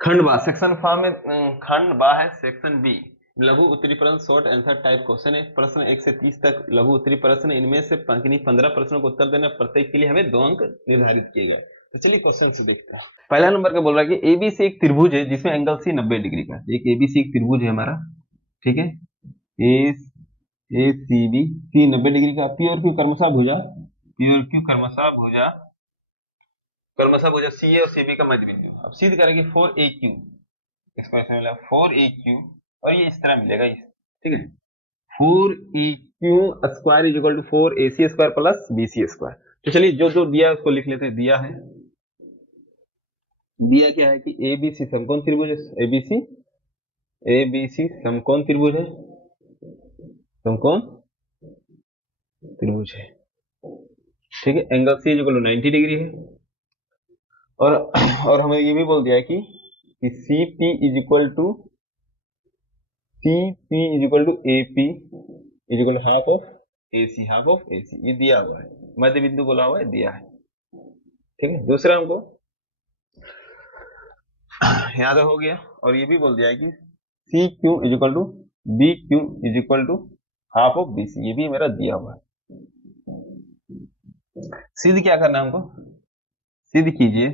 खंड बा सेक्शन फा में खंड बा है सेक्शन बी लघु उत्तरी प्रश्न शॉर्ट आंसर टाइप क्वेश्चन है। प्रश्न 1 से 30 तक लघु उत्तरी प्रश्न, इनमें से 15 प्रश्नों को उत्तर देना, प्रत्येक के लिए हमें 2 अंक निर्धारित किए जाए। तो चलिए क्वेश्चन से देखते हैं। पहला नंबर का बोल रहा है कि एबीसी एक त्रिभुज है जिसमें एंगल सी 90 डिग्री का। एक एबीसी एक त्रिभुज है हमारा, ठीक है। ए ए सी बी सी 90 डिग्री का। पी और क्यू क्रमशः भुजा, पी और क्यू क्रमशः भुजा सी ए और सी बी का मध्य बिंदु। अब सिद्ध करेंगे 4AQ, इसको ऐसे मिला 4AQ और ये इस तरह मिलेगा, ठीक है। 4AQ square is equal to 4AC square plus BC square. तो चलिए जो जो दिया है उसको लिख लेते हैं। दिया क्या है कि ABC समकोण त्रिभुज है। ABC समकोण त्रिभुज है, समकोण त्रिभुज है, ठीक है। Angle C is equal to 90 degree है। और हमें ये भी बोल दिया है कि CP is equal to AP is equal to half of AC। ये दिया हुआ है, मध्य बिंदु बोला हुआ है, दिया है, ठीक है। दूसरा हमको यहाँ तो हो गया। और ये भी बोल दिया है कि CQ is equal to BQ is equal to half of BC। ये भी मेरा दिया हुआ है। सिद्ध क्या करना है हमको? सिद्ध कीजिए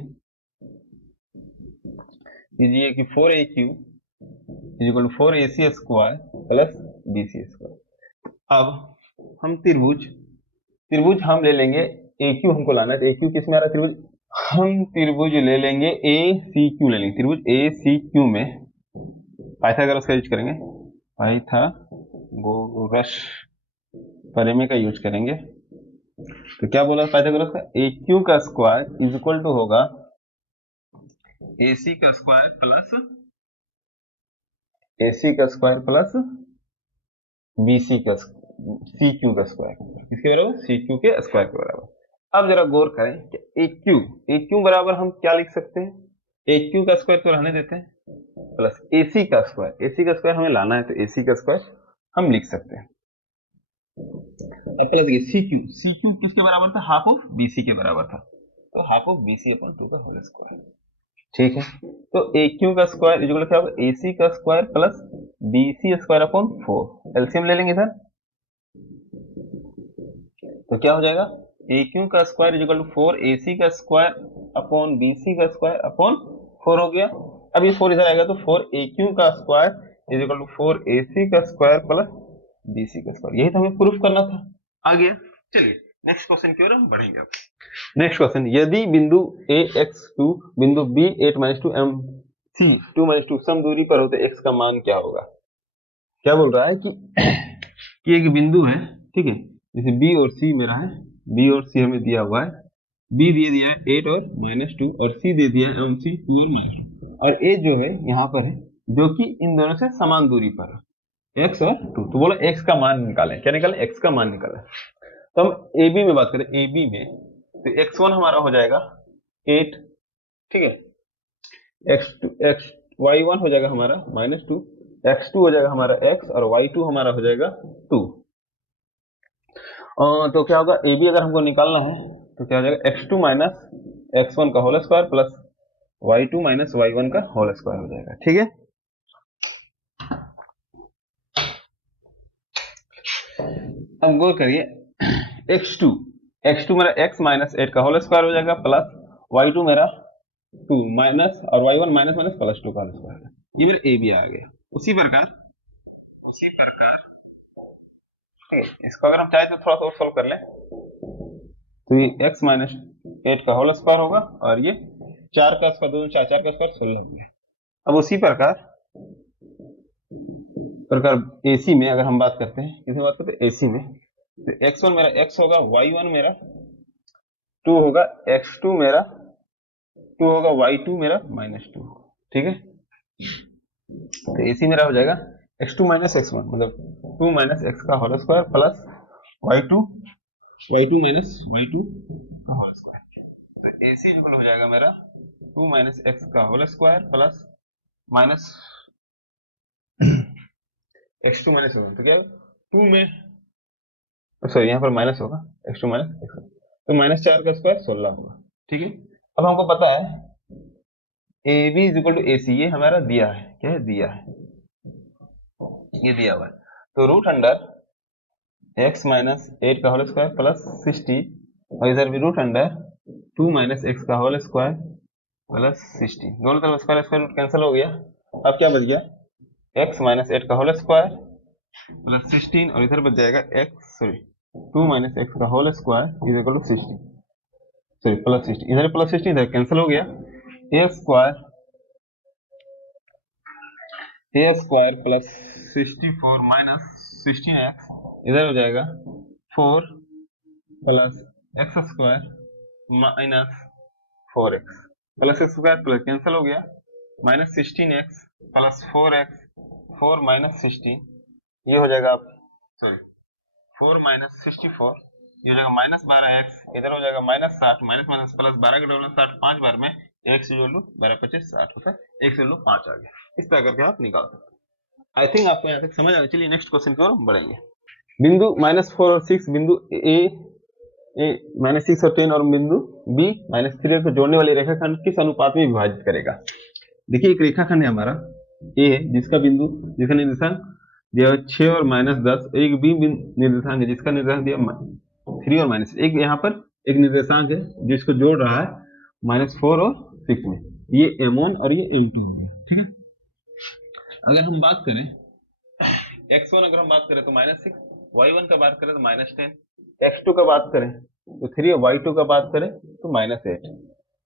कि 4AQ is equal to 4AC square plus BC square. अब हम त्रिभुज हम ले लेंगे। AQ हमको लाना है, तो AQ किस में आ रहा है? त्रिभुज हम त्रिभुज ले लेंगे ACQ ले लेंगे। त्रिभुज ACQ में पाइथागोरस का यूज करेंगे, पाइथागोरस प्रमेय का यूज करेंगे। तो क्या बोला पाइथागोरस का? AQ का स्क्वायर इज इक्वल टू होगा AC का स्क्वायर प्लस BC का CQ का स्क्वायर, किसके बराबर? CQ के स्क्वायर के बराबर। अब जरा गौर करें कि AQ बराबर हम क्या लिख सकते हैं? AQ का स्क्वायर तो रहने देते हैं, प्लस AC का स्क्वायर हमें लाना है, तो AC का स्क्वायर हम लिख सकते हैं। अब प्लस CQ किसके बराबर था? हाफ ऑफ BC के बराबर था, तो हाफ ऑफ BC अपॉन 2 का होल स्क्वायर, ठीक है। तो AQ का स्क्वायर इज इक्वल क्या होगा? AC का square plus BC square upon 4। LCM ले लेंगे इधर, तो क्या हो जाएगा? AQ का square is equal to 4AC का स्क्वायर अपॉन BC का स्क्वायर अपॉन 4 हो गया। अब ये 4 इधर आएगा तो 4AQ का square is equal to 4AC का स्क्वायर प्लस BC का स्क्वायर। यही तो हमें प्रूफ करना था। आ गया। चलिए नेक्स्ट क्वेश्चन की ओर हम बढ़ेंगे। अब नेक्स्ट क्वेश्चन, यदि बिंदु AX2 बिंदु B 8-2 MC 2-2 सम दूरी पर हो तो x का मान क्या होगा? क्या बोल रहा है कि एक बिंदु है, ठीक है, जैसे B और C मेरा है, B और C हमें दिया हुआ है। B दे दिया है 8 और -2 और C दे दिया है MC 2 और -2, और A जो है यहाँ पर है, जो कि इन दोनों से समान दूरी पर है, x और 2। तो बोला x का मान निकालें। क्या निकालें? x का मान निकालें। तो हम AB में बात करें, AB में तो x1 हमारा हो जाएगा 8, ठीक है। y1 हो जाएगा हमारा -2, x2 हो जाएगा हमारा x और y2 हमारा हो जाएगा 2। तो क्या होगा? AB अगर हमको निकालना है तो क्या हो जाएगा? x2 माइनस x1 का whole square plus y2 minus y1 का होल स्क्वायर हो जाएगा, ठीक है। अब गौर करिए, x2 मेरा x माइनस 8 का होल स्क्वायर हो जाएगा प्लस y2 मेरा 2 माइनस और y1 माइनस माइनस प्लस 2 का होल स्क्वायर। ये मेरा AB आ गया। उसी प्रकार ठीक है, इसको अगर हम चाहे तो थोड़ा सा और सोल्व कर लें, तो ये x माइनस 8 का होल स्क्वायर होगा और ये 4 का स्क्वायर, 2 4 का स्क्वायर 16 हो गया। अब उसी प्रकार AC में अगर हम बात करते हैं, किसमें बात करते हैं? AC में, तो x1 मेरा x होगा, y1 मेरा 2 होगा, x2 मेरा 2 होगा, y2 मेरा -2, ठीक है। तो AC मेरा हो जाएगा x2 माइनस x1 मतलब 2 माइनस x का whole square plus y2 minus y2 का होल स्क्वायर। तो AC इक्वल हो जाएगा मेरा 2 माइनस x का whole square plus minus x2 minus x1। तो क्या 2 में सॉरी यहाँ पर माइनस होगा, x2 माइनस x1, तो -4 का स्क्वायर 16 होगा, ठीक है। अब हमको पता है A B is equal to A C, ये हमारा दिया है, क्या है, दिया है, ये दिया हुआ है। तो रूट अंडर x माइनस 8 का होल स्क्वायर प्लस 60, और इधर भी रूट अंडर 2 माइनस एक्स का होल स्क्वायर प्लस 60, दोनों तरफ स्क्वायर स्क्वायर रूट कैंसिल हो गया। अब क्या बच गया, x माइनस 8 का होल स्क्वायर प्लस 16, और इधर बच जाएगा x सॉरी 2 माइनस एक्स का whole square is equal to 60 sorry plus 60, इधर प्लस 60 इधर कैंसिल हो गया, a square plus 64 minus 16x, इधर हो जाएगा 4 plus x square minus 4x, plus x square plus cancel हो गया, minus 16x plus 4x, 4 minus 16, ये हो जाएगा सॉरी 4 माइनस 64, ये हो जाएगा माइनस 12x, इधर हो जाएगा माइनस 60, माइनस माइनस प्लस 12 के डबल 60, 5 बार में x इक्वल टू 12 25 60 होता है, x इक्वल टू 5 आ गया। इस तरह करके आप निकाल सकते हैं। आई थिंक आपको यहाँ तक समझ आ गया। चलिए नेक्स्ट क्वेश्चन की ओर बढ़ेंगे। बिंदु -4 और 6, बिंदु ए -6 और 10 और बिंदु बी -3 को जोड़ने वाले रेखाखंड किस अनुपात में विभाजित करेगा। देखिए एक रेखाखंड है हमारा ए है, जिसका बिंदु जिसका निर्देशांक दिया 6 और -10, एक बी निर्देशांक है जिसका निर्देशांक दिया 3 और -, एक यहाँ पर एक निर्देशांक है जिसको जोड़ रहा है -4 और 6 में, ये m1 और ये m2, ठीक है। अगर हम बात करें x1 अगर हम बात करें तो -6, y1 का बात करें तो -10, x2 का बात करें तो 3 और y2 का बात करें तो -8,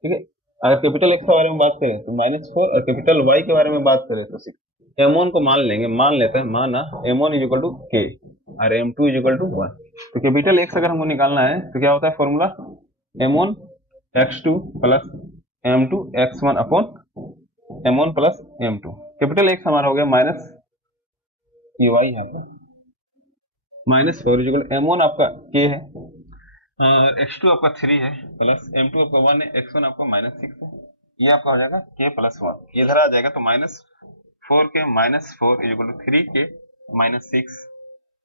ठीक है। अगर कैपिटल X के बारे में बात करें तो -4 और कैपिटल Y के बारे में बात करें तो 6। m1 को मान लेंगे, मान लेते हैं, माना m1 is equal to k और m2 इज इक्वल टू 1। तो कैपिटल X अगर हमको निकालना है तो क्या होता है formula, m1 x2 plus m2 x1 upon m1 plus m2। Capital X हमारा हो गया माइनस y यहाँ पर -4 इक्वल m1 आपका k है और x2 आपका 3 है प्लस m2 आपका 1 है, x1 आपका -6 है, ये आपका हो जाएगा k प्लस 1, ये इधर आ जाएगा तो -4 के -4 इज इक्वल टू 3 के -6,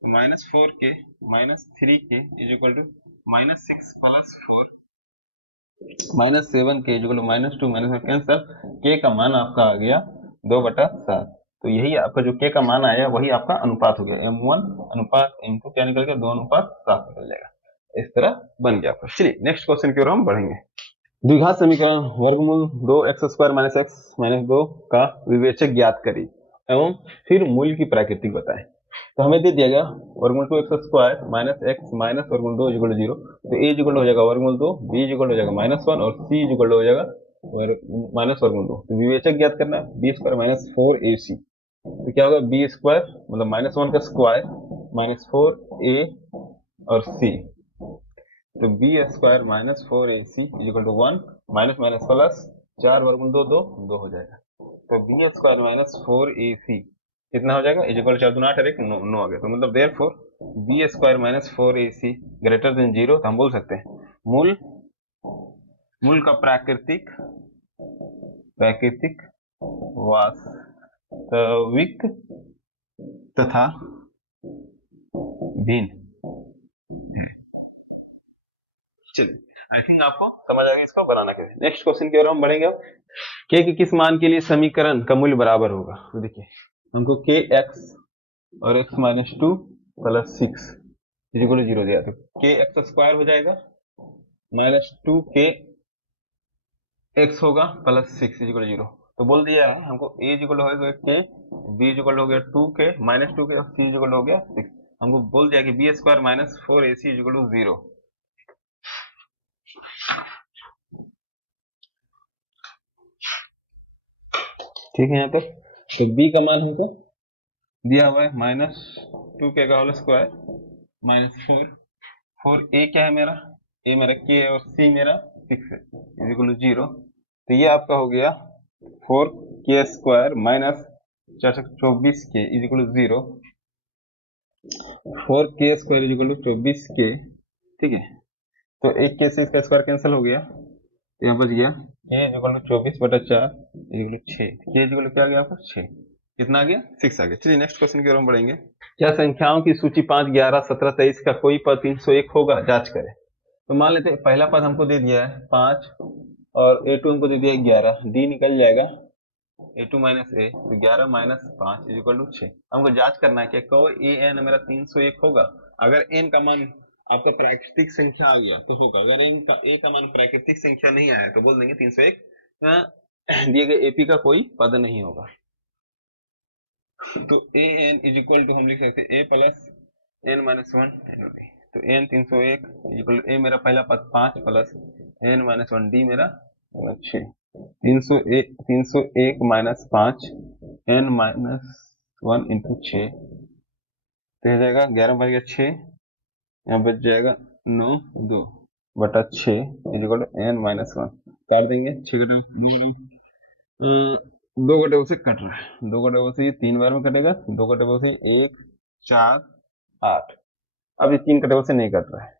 तो -4 के -3 के इज इक्वल टू -6 प्लस 4 -7 के is equal to -2 -1 cancel, k का मान आपका आ गया 2/7। तो यही आपका जो k का मान आया वही आपका अनुपात हो गया, m1 अनुपात m2 क्या निकल गया, 2:7 निकल जाएगा। इस तरह बन गया आपका। चलिए नेक्स्ट क्वेश्चन की ओर हम बढ़ेंगे। द्विघात समीकरण वर्गमूल 2x² - x - 2 का विवेचक ज्ञात करिए एवं फिर मूल की प्रकृति बताएं। तो हमें दे दिया गया वर्गमूल 2x² - x माइनस वर्गमूल 2 इक्वल टू 0, तो a इक्वल हो जाएगा वर्गमूल 2, b इक्वल हो जाएगा -1 और c इक्वल हो जाएगा माइनस वर्गमूल 2। तो विवेचक ज्ञात करना है, b² - 4ac, तो क्या होगा b² मतलब -1 का स्क्वायर -4a और c, तो b² - 4ac equal to 1 minus minus plus 4 वर्गमूल 2 2 हो जाएगा। तो b² - 4ac कितना हो जाएगा, इक्वल 4 दूना 8 और 1 9 आ गया। तो मतलब therefore b² - 4ac greater than 0, तो हम बोल सकते हैं मूल का प्राकृतिक वास्तविक तथा भिन्न है। चलिए आई थिंक आपको समझ आ गया इसको बनाना कैसे। नेक्स्ट क्वेश्चन की ओर हम बढ़ेंगे। k के किस मान के लिए समीकरण का मूल्य बराबर होगा। तो देखिए हमको k x और x - 2 प्लस 6 इक्वल टू 0 दिया, तो k x² हो जाएगा -2k x होगा प्लस 6 इक्वल 0। तो बोल दिया है हमको a इक्वल हो गया k, b इक्वल हो गया 2k -2k और c इक्वल हो गया 6। हमको बोल दिया कि b² - 4ac इक्वल टू 0। ठीक है यहाँ तक। तो b का मान हमको दिया हुआ है -2k का होल स्क्वायर -4 a क्या है मेरा, a मेरा k है और c मेरा 6 है इक्वल टू 0। तो ये आपका हो गया 4k² minus 424k equal to 0, 4k² equal to 24k, ठीक है। तो एक k से इसका स्क्वायर कैंसिल हो गया, तो यहाँ बच गया k equal to 24/4 equal to 6, k equal क्या आ गया आपका 6, कितना आ गया 6 आ गया। चलिए नेक्स्ट क्वेश्चन की ओर हम बढ़ेंगे। क्या संख्याओं की सूची 5 11 17 23 का कोई पद 301 होगा, जांच करें। तो मान लेते हैं पहला पद हमको दे दिया है 5 और a2 हमको दे दिया 11, d निकल जाएगा a2 माइनस ए, तो 11 माइनस 5 इज इक्वल टू 6। हमको जांच करना है कि कहो ए एन मेरा 301 होगा। अगर n का मान आपका प्राकृतिक संख्या आ गया तो होगा, अगर a का मान प्राकृतिक संख्या नहीं आया तो बोल देंगे 301 दिए गए एपी का कोई पद नहीं होगा। तो A N is equal to हम लिख सकते A plus N minus one, तो N 301 is equal to A मेरा पहला पद 5 plus N minus one, D मेरा 6। 301 minus 5 N minus one into 6, तो हो जाएगा 11 बच गया 6, यहाँ बच जाएगा 9 2 बटा 6 is equal to N minus one. काट देंगे 6 दो घटे से कट रहा है, 2 घटे से 3 बार में कटेगा, 2 घटे से 1 4 8। अब ये 3 घटे से नहीं कट रहा है,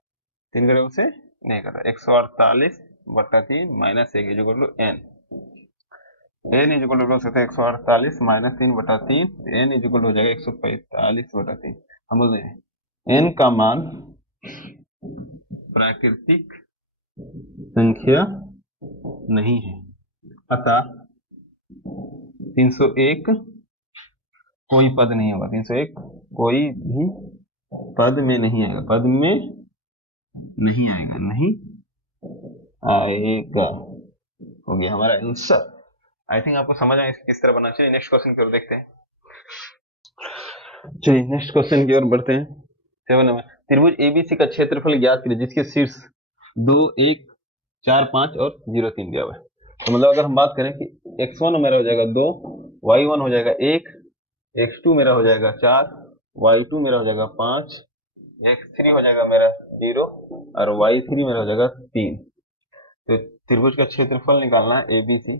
3 घटे से नहीं कट रहा है, 148 बटा 3 minus 1 is equal to N. N is equal to सकते हैं 148 माइनस 3 बटा 3, एन इज इक्वल हो जाएगा 145 बटा 3। हम बोलते हैं एन का मान प्राकृतिक संख्या नहीं है, अतः 301 कोई पद नहीं होगा, 301 कोई भी पद में नहीं आएगा, पद में नहीं आएगा, नहीं आएगा। हो गया हमारा आंसर। आई थिंक आपको समझ आया किस तरह बनना चाहिए। नेक्स्ट क्वेश्चन की ओर देखते हैं। चलिए नेक्स्ट क्वेश्चन की ओर बढ़ते हैं। 7 नंबर, त्रिभुज एबीसी का क्षेत्रफल ज्ञात कीजिए जिसके शीर्ष 2 1 4 5 और 0 3 दिया हुआ है। तो मतलब अगर हम बात करें कि x1 मेरा हो जाएगा 2, y1 हो जाएगा 1, x2 मेरा हो जाएगा 4, y2 मेरा हो जाएगा 5, x3 हो जाएगा मेरा 0 और y3 मेरा हो जाएगा 3। तो त्रिभुज का क्षेत्रफल निकालना है एबीसी।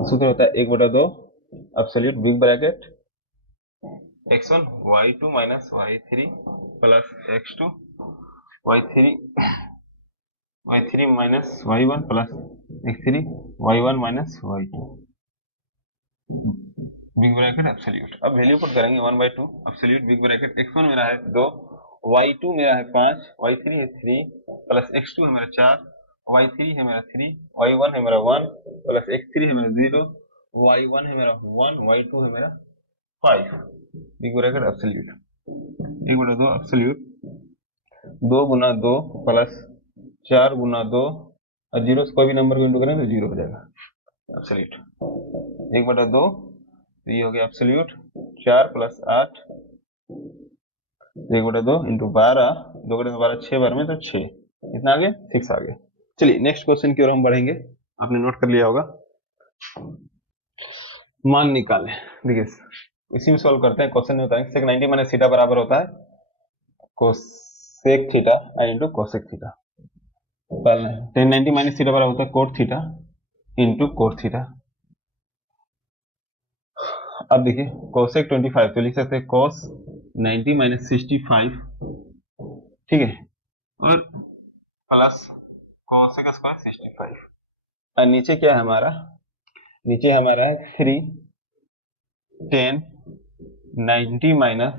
सूत्र होता है 1/2 absolute big bracket x1 y2 minus y3 plus x2 y3 minus y1 plus x3 y1 minus y2 big bracket absolute. अब वैल्यू पुट करेंगे 1/2 एब्सोल्यूट बिग ब्रैकेट x1 मेरा है 2, y2 मेरा है 5, y3 है 3 प्लस x2 है मेरा 4, y3 है मेरा 3, y1 है मेरा 1 प्लस x3 है मेरा 0, y1 है मेरा 1, y2 है मेरा 5 बिग ब्रैकेट एब्सोल्यूट 1/2 एब्सोल्यूट 2 गुना 2 प्लस 4 गुना 2 और 0 से कोई भी नंबर को इंटू करें तो 0 हो जाएगा एब्सोल्यूट 1/2। तो ये हो गया एब्सोल्यूट 4 प्लस 8 1/2 इंटू 12, 2 गुणे 12 6 बार में तो 6, कितना आ गया 6 आ गया। चलिए नेक्स्ट क्वेश्चन की ओर हम बढ़ेंगे। आपने नोट कर लिया होगा। मान निकालें, देखिए इसी में सॉल्व करते हैं। क्वेश्चन में होता है sec 90 माइनस थीटा बराबर होता है cosec theta into cosec theta. tan 90 minus theta बराबर होता है cot theta into cot theta. अब देखिए कोसेक 25 तो लिख सकते हैं cos 90 माइनस 65, ठीक है, और प्लस कोसेक स्क्वायर 65। और नीचे क्या है हमारा, नीचे हमारा है 3 tan 90 minus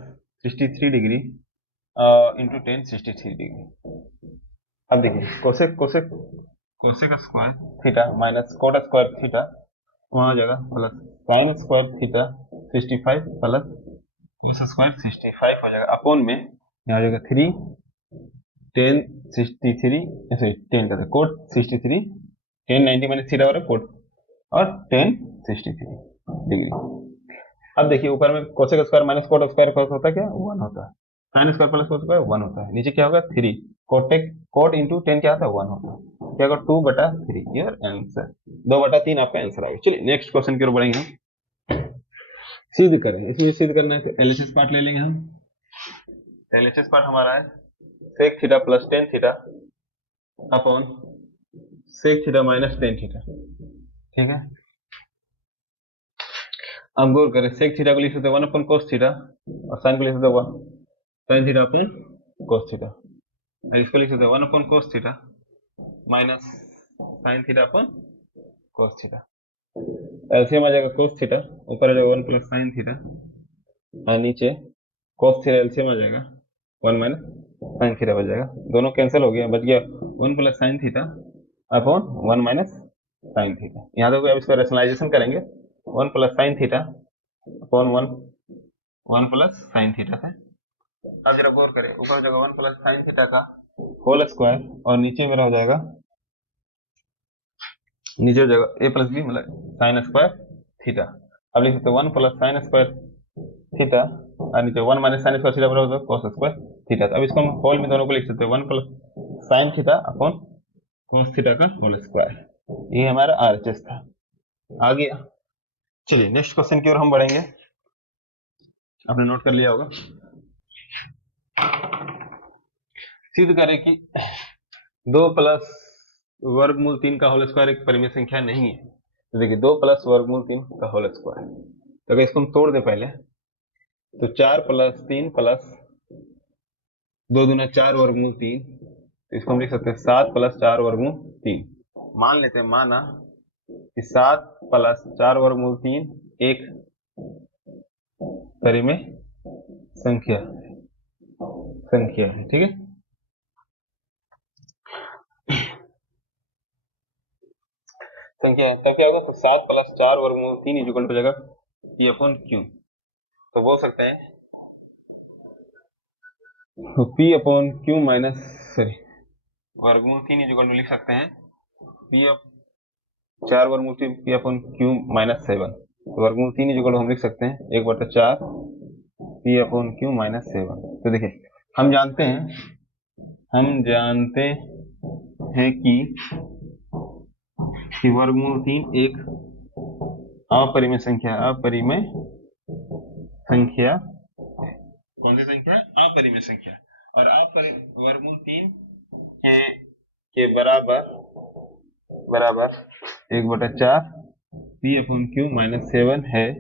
63 degree into 10 63 degree. अब देखिए cosec cosec cosec square theta minus cot square theta वहां हो जाएगा plus sine square theta 65 plus cos square 65 हो जाएगा अपॉन में यहाँ हो जाएगा 3 tan 63 सॉरी 10 का कोट 63 tan 90 माइनस थीटा और कोट और tan 63 डिग्री। अब देखिए ऊपर में cosec square minus cot square होता है क्या 1 होता है, sine square plus cos square 1 होता है, नीचे क्या होगा 3 कोटेक कोट इंटू 10 क्या होता है 1 होता है, क्या होगा 2/3 योर आंसर 2/3 आपका आंसर आएगा। चलिए नेक्स्ट क्वेश्चन की ओर बढ़ेंगे हम। सिद्ध करें, इसमें सिद्ध करना है तो एलएचएस पार्ट ले लेंगे हम। एलएचएस पार्ट हमारा है sec theta plus tan theta upon sec theta minus tan theta, ठीक है। अब गौर करें sec थीटा को लिख सकते हैं 1 अपॉन cos थीटा और sin को लिख सकते हैं 1 sin theta upon cos theta, और इसको लिख सकते हैं 1 upon cos theta minus sin theta upon cos theta. LCM आ जाएगा cos थीटा, ऊपर आ जाएगा 1 प्लस sin थीटा और नीचे cos थीटा एलसीएम आ जाएगा 1 माइनस sin थीटा बच जाएगा, दोनों कैंसिल हो गया, बच गया 1 plus sin theta upon 1 minus sine theta. यहाँ तक अब इसका रेशनलाइजेशन करेंगे 1 plus sine theta upon 1 plus sine theta से। अब जरा गौर करें, ऊपर हो जाएगा 1 प्लस साइन थीटा का होल स्क्वायर और नीचे मेरा हो जाएगा ए प्लस बी मतलब साइन स्क्वायर थीटा। अब लिख सकते 1 प्लस साइन स्क्वायर थीटा और नीचे 1 माइनस साइन स्क्वायर थीटा बराबर होगा कॉस स्क्वायर थीटा। तो अब इसको हम होल में दोनों को लिख सकते हैं 1 plus sine theta upon cos theta का होल स्क्वायर। ये हमारा आरएचएस था। आ गया। चलिए नेक्स्ट क्वेश्चन की ओर हम बढ़ेंगे। आपने नोट कर लिया होगा। सिद्ध करें कि 2 प्लस वर्गमूल 3 का होल स्क्वायर एक परिमेय संख्या नहीं है। तो देखिए 2 प्लस वर्गमूल 3 का होल स्क्वायर, तो अगर इसको हम तोड़ दे पहले तो 4 प्लस 3 प्लस 2 दूना 4 वर्गमूल 3, तो इसको हम लिख सकते हैं 7 प्लस 4 वर्गमूल 3। मान लेते हैं, माना कि 7 प्लस 4 वर्गमूल 3 एक परिमेय संख्या है, ठीक है। संख्या है, तब क्या होगा, तो 7 प्लस 4 वर्गमूल 3 इक्वल हो जाएगा पी अपॉन क्यू। तो बोल सकते हैं तो पी अपॉन क्यू माइनस वर्गमूल 3 इक्वल लिख सकते हैं पी अप 4 वर्गमूल 3 पी अपॉन क्यू माइनस 7। तो वर्गमूल 3 इक्वल हम लिख सकते हैं 1/4 पी अपॉन क्यू माइनस 7। तो देखिए हम जानते हैं कि वर्गमूल 3 एक अपरिमेय संख्या है। कौन सी संख्या है? अपरिमेय संख्या। और वर्गमूल 3 के बराबर 1/4 पी अपॉन क्यू माइनस 7 है।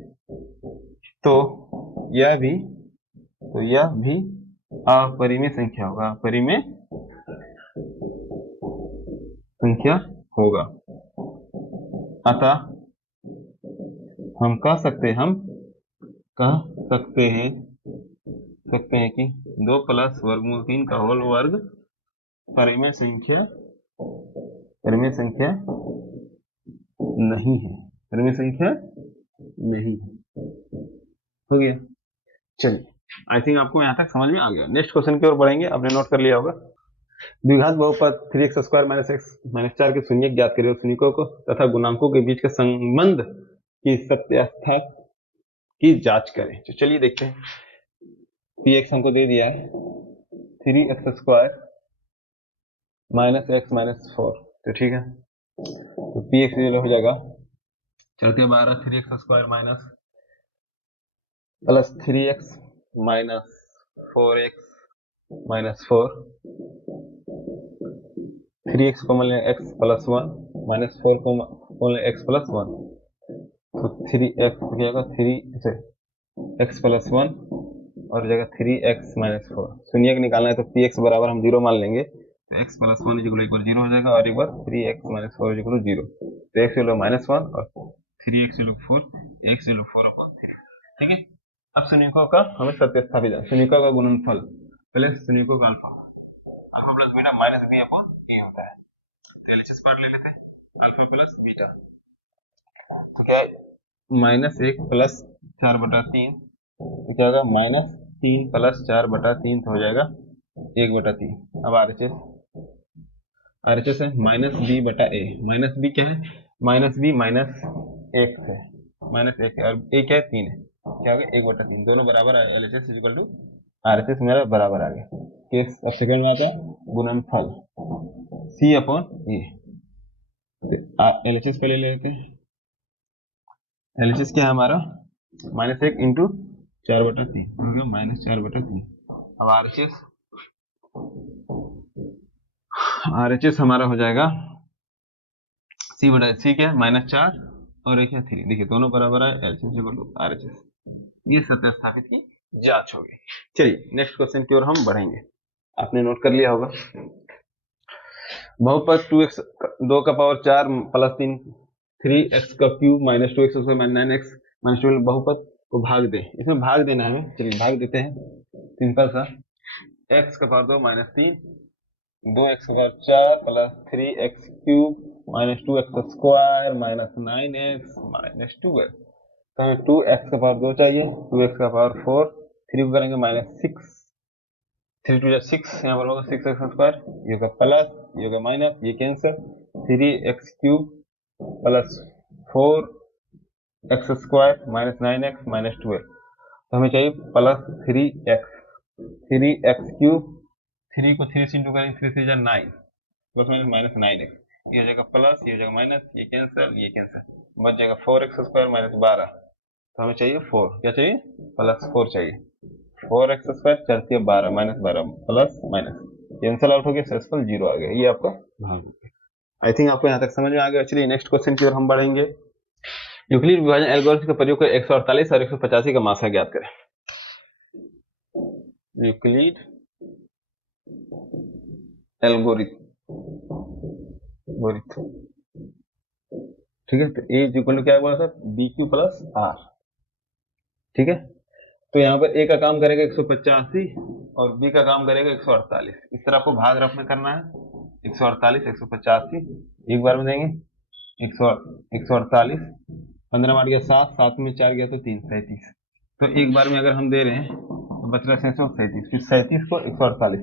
तो यह भी अपरिमेय संख्या होगा, अपरिमेय संख्या होगा। अतः हम कह सकते हैं कि 2 प्लस वर्गमूल 3 का होल वर्ग परिमेय संख्या नहीं है, परिमेय संख्या नहीं है। हो गया। चलिए, आई थिंक आपको यहाँ तक समझ में आ गया। नेक्स्ट क्वेश्चन की ओर बढ़ेंगे। आपने नोट कर लिया होगा। द्विघात बहुपद 3x square minus x minus 4 के शून्यक ज्ञात करें और शून्यकों को तथा गुणांकों के बीच के संबंध की सत्यास्था की जांच करें। तो चलिए देखते हैं। px हमको दे दिया है 3x square minus x minus 4, तो ठीक है। तो px हो जाएगा 4×12 3x square minus plus 3x minus 4x minus 4, 3x को मान लिया x प्लस 1 माइनस 4 को मान लिया x प्लस 1। तो 3x क्या होगा 3x प्लस 1 और जगह 3x माइनस 4। शून्य निकालना है तो px बराबर हम 0 मान लेंगे। तो x प्लस 1 इक्वल 0 हो जाएगा और एक बार 3x माइनस 4 इक्वल 0। तो x इक्वल माइनस 1 और 3x equal 4, x equal 4 upon 3, ठीक है। अब शून्यकों का हमें सत्यास्था शून्यकों का गुणनफल प्लस शून्यकों का alpha plus beta minus B upon A होता है। तो एलएचएस पार्ट ले लेते हैं, अल्फा प्लस बीटा। तो क्या है -1 प्लस 4/3, तो क्या होगा -3 प्लस 4/3 तो हो जाएगा 1/3। अब आरएचएस है -b/a। माइनस बी क्या है? -b -1 है, -1 है और a क्या है 3 है, क्या हो गया 1/3। दोनों बराबर है, एलएचएस इक्वल टू आरएचएस मेरा बराबर आ गया। केस अब सेकंड में आता है गुणनफल c अपॉन ए। एलएचएस पहले ले लेते हैं। एलएचएस क्या है हमारा -1 इंटू 4/3 हो गया -4/3। अब आरएचएस हमारा हो जाएगा c क्या है -4 और एक है 3। देखिए दोनों बराबर है, एलएचएस इक्वल टू आरएचएस। ये सत्यास्थित की जांच होगी। चलिए नेक्स्ट क्वेश्चन की ओर हम बढ़ेंगे। आपने नोट कर लिया होगा। बहुपद 2x 2 का पावर 4 प्लस 3 3x का cube minus 2x square minus 9x minus 12 बहुपद को भाग दे। इसमें भाग देना है हमें। चलिए भाग देते हैं। सिंपल सा x का power 2 minus 3 2x⁴ plus 3x³ minus 2x² minus 9x minus 12। तो हमें 2x⁴ चाहिए, 2x⁴, 3 को करेंगे -6, 3 2 6, यहाँ पर होगा 6x², ये होगा प्लस, ये होगा माइनस, ये cancel, 3x³ plus 4x² minus 9x minus 12। तो हमें चाहिए प्लस 3x³ 3 को 3 से इंटू करेंगे, 3 3 9 प्लस माइनस माइनस 9x, ये हो जाएगा प्लस, ये हो जाएगा माइनस, ये कैंसिल, ये कैंसिल, बच जाएगा 4x² माइनस 12। तो हमें चाहिए 4, क्या चाहिए, प्लस 4 चाहिए। 4x² 4 12 minus 12 plus minus cancel out हो गया, सक्सेसफुल 0 आ गया। ये आपका भाग हो गया। आई थिंक आपको यहाँ तक समझ में आ गया। चलिए नेक्स्ट क्वेश्चन की ओर हम बढ़ेंगे। यूक्लिड विभाजन एल्गोरिथम का प्रयोग कर 148 और 185 का मासा ज्ञात करें। यूक्लिड एल्गोरिथम, ठीक है। तो ए इक्वल टू क्या बोला था, BQ प्लस R, ठीक है। तो यहाँ पर ए का काम करेगा 185 और बी का काम करेगा 148। इस तरह आपको भाग रफ में करना है, 148 185 एक बार में देंगे, 148 15 मार गया 7, 7 में 4 गया तो 3 37। तो एक बार में अगर हम दे रहे हैं तो बच रहा है 37, फिर 37 को 148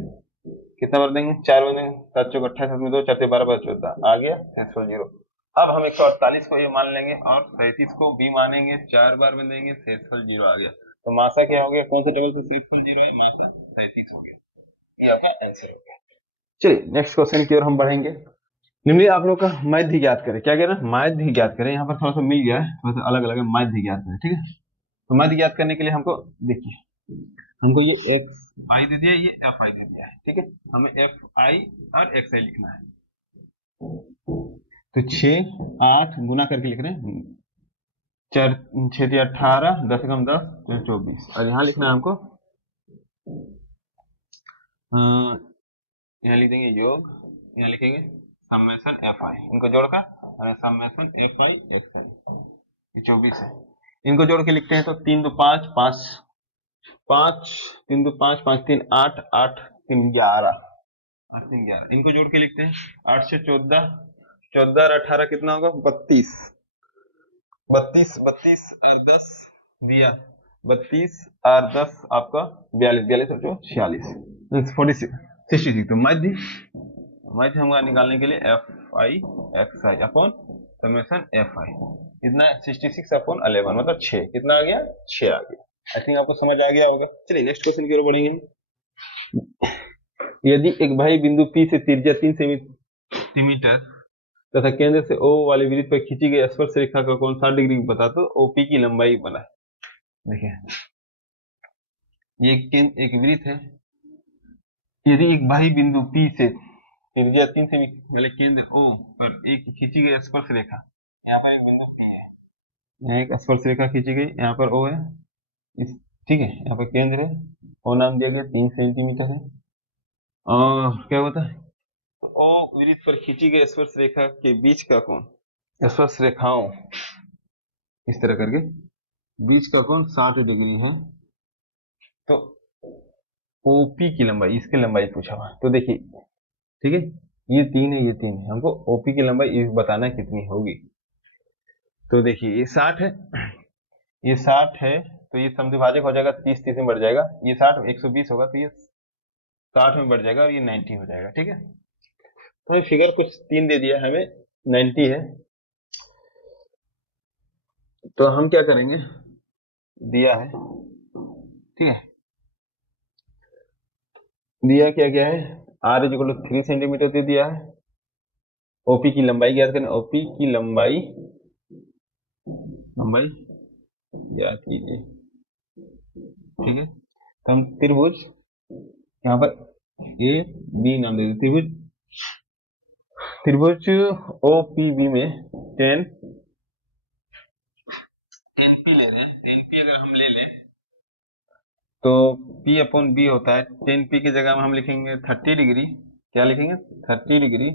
कितना बार देंगे, 4 बार देंगे, 7 चौक 28, 7 में 2, 4 से 12 14 आ गया, 0। अब हम 148 को ये मान लेंगे और 37 को बी मानेंगे, 4 बार में देंगे, 0 आ गया। तो मासा क्या हो गया, कौन से टेबल से 0 है, मासा 37 हो गया। ये आपका आंसर हो गया। चलिए नेक्स्ट क्वेश्चन की ओर हम बढ़ेंगे। निम्नलिखित आंकड़ों का माध्य ज्ञात करें। क्या कह रहे हैं, माध्य ज्ञात करें। यहाँ पर थोड़ा सा मिल गया है, थोड़ा सा अलग अलग है, माध्य ज्ञात करें, ठीक है। तो माध्य ज्ञात करने के लिए हमको देखिए, हमको ये xi दे दिया, ये fi दे दिया है, ठीक है। हमें fi और xi लिखना है। तो 6 8 गुना करके लिख रहे हैं, 4 6 18, 10 कम 10 24, और यहाँ लिखना है हमको, यहाँ लिख देंगे योग, यहाँ लिखेंगे समेशन fi, इनको जोड़कर समेशन fi xi, ये 24 है। इनको जोड़ के लिखते हैं तो 3 2 5 5 5 3 2 5 5 3 8 8 3 11 8 3 11, इनको जोड़ के लिखते हैं 8 से 14, 14 और 18 कितना होगा, 32 32 32 और 10 दिया, 32 और 10 आपका 42 42 और 46 46 66। तो मध्य हमको निकालने के लिए fi xi upon summation fi कितना, 66 अपॉन 11 मतलब 6, कितना आ गया, 6 आ गया। आई थिंक आपको समझ आ गया होगा। चलिए नेक्स्ट क्वेश्चन की ओर बढ़ेंगे। यदि एक भाई बिंदु P से त्रिज्या 3 सेंटीमीटर तथा केंद्र से O वाले वृत्त पर खींची गई स्पर्श रेखा का कोण 60 डिग्री बता तो OP की लंबाई बना। देखिए ये एक वृत्त है, यदि एक बाह्य बिंदु P से त्रिज्या 3 सेंटीमीटर वाले केंद्र O पर एक खींची गई स्पर्श रेखा, यहाँ पर एक बिंदु P है, यहाँ एक स्पर्श रेखा खींची गई, यहाँ पर O है, इस ठीक है, यहाँ पर केंद्र है, O नाम दिया गया, 3 सेंटीमीटर है, और क्या होता है, O वृत्त पर खींची गई स्पर्श रेखा के बीच का कोण, स्पर्श रेखाओं इस तरह करके बीच का कोण 60 डिग्री है। तो OP की लंबाई, इसकी लंबाई पूछा हुआ, तो देखिए ठीक है, ये 3 है, ये 3 है, हमको OP की लंबाई बताना कितनी होगी। तो देखिए ये 60 है, ये 60 है, तो ये समद्विभाजक हो जाएगा, 30 30 में बढ़ जाएगा, ये 60 120 होगा, तो ये 60 में बढ़ जाएगा और ये 90 हो जाएगा, ठीक है। तो ये फिगर कुछ 3 दे दिया हमें, 90 है, तो हम क्या करेंगे, दिया है, ठीक है, दिया क्या क्या है, r इक्वल टू 3 सेंटीमीटर दे दिया है। ओपी की लंबाई ज्ञात करना, ओपी की लंबाई ज्ञात कीजिए, ठीक है। तो हम त्रिभुज यहाँ पर ए बी नाम दे देते, त्रिभुज OPB में 10 10p ले रहे हैं, 10p अगर हम ले लें तो P अपॉन B होता है, 10p की जगह में हम लिखेंगे 30 डिग्री, क्या लिखेंगे 30 डिग्री,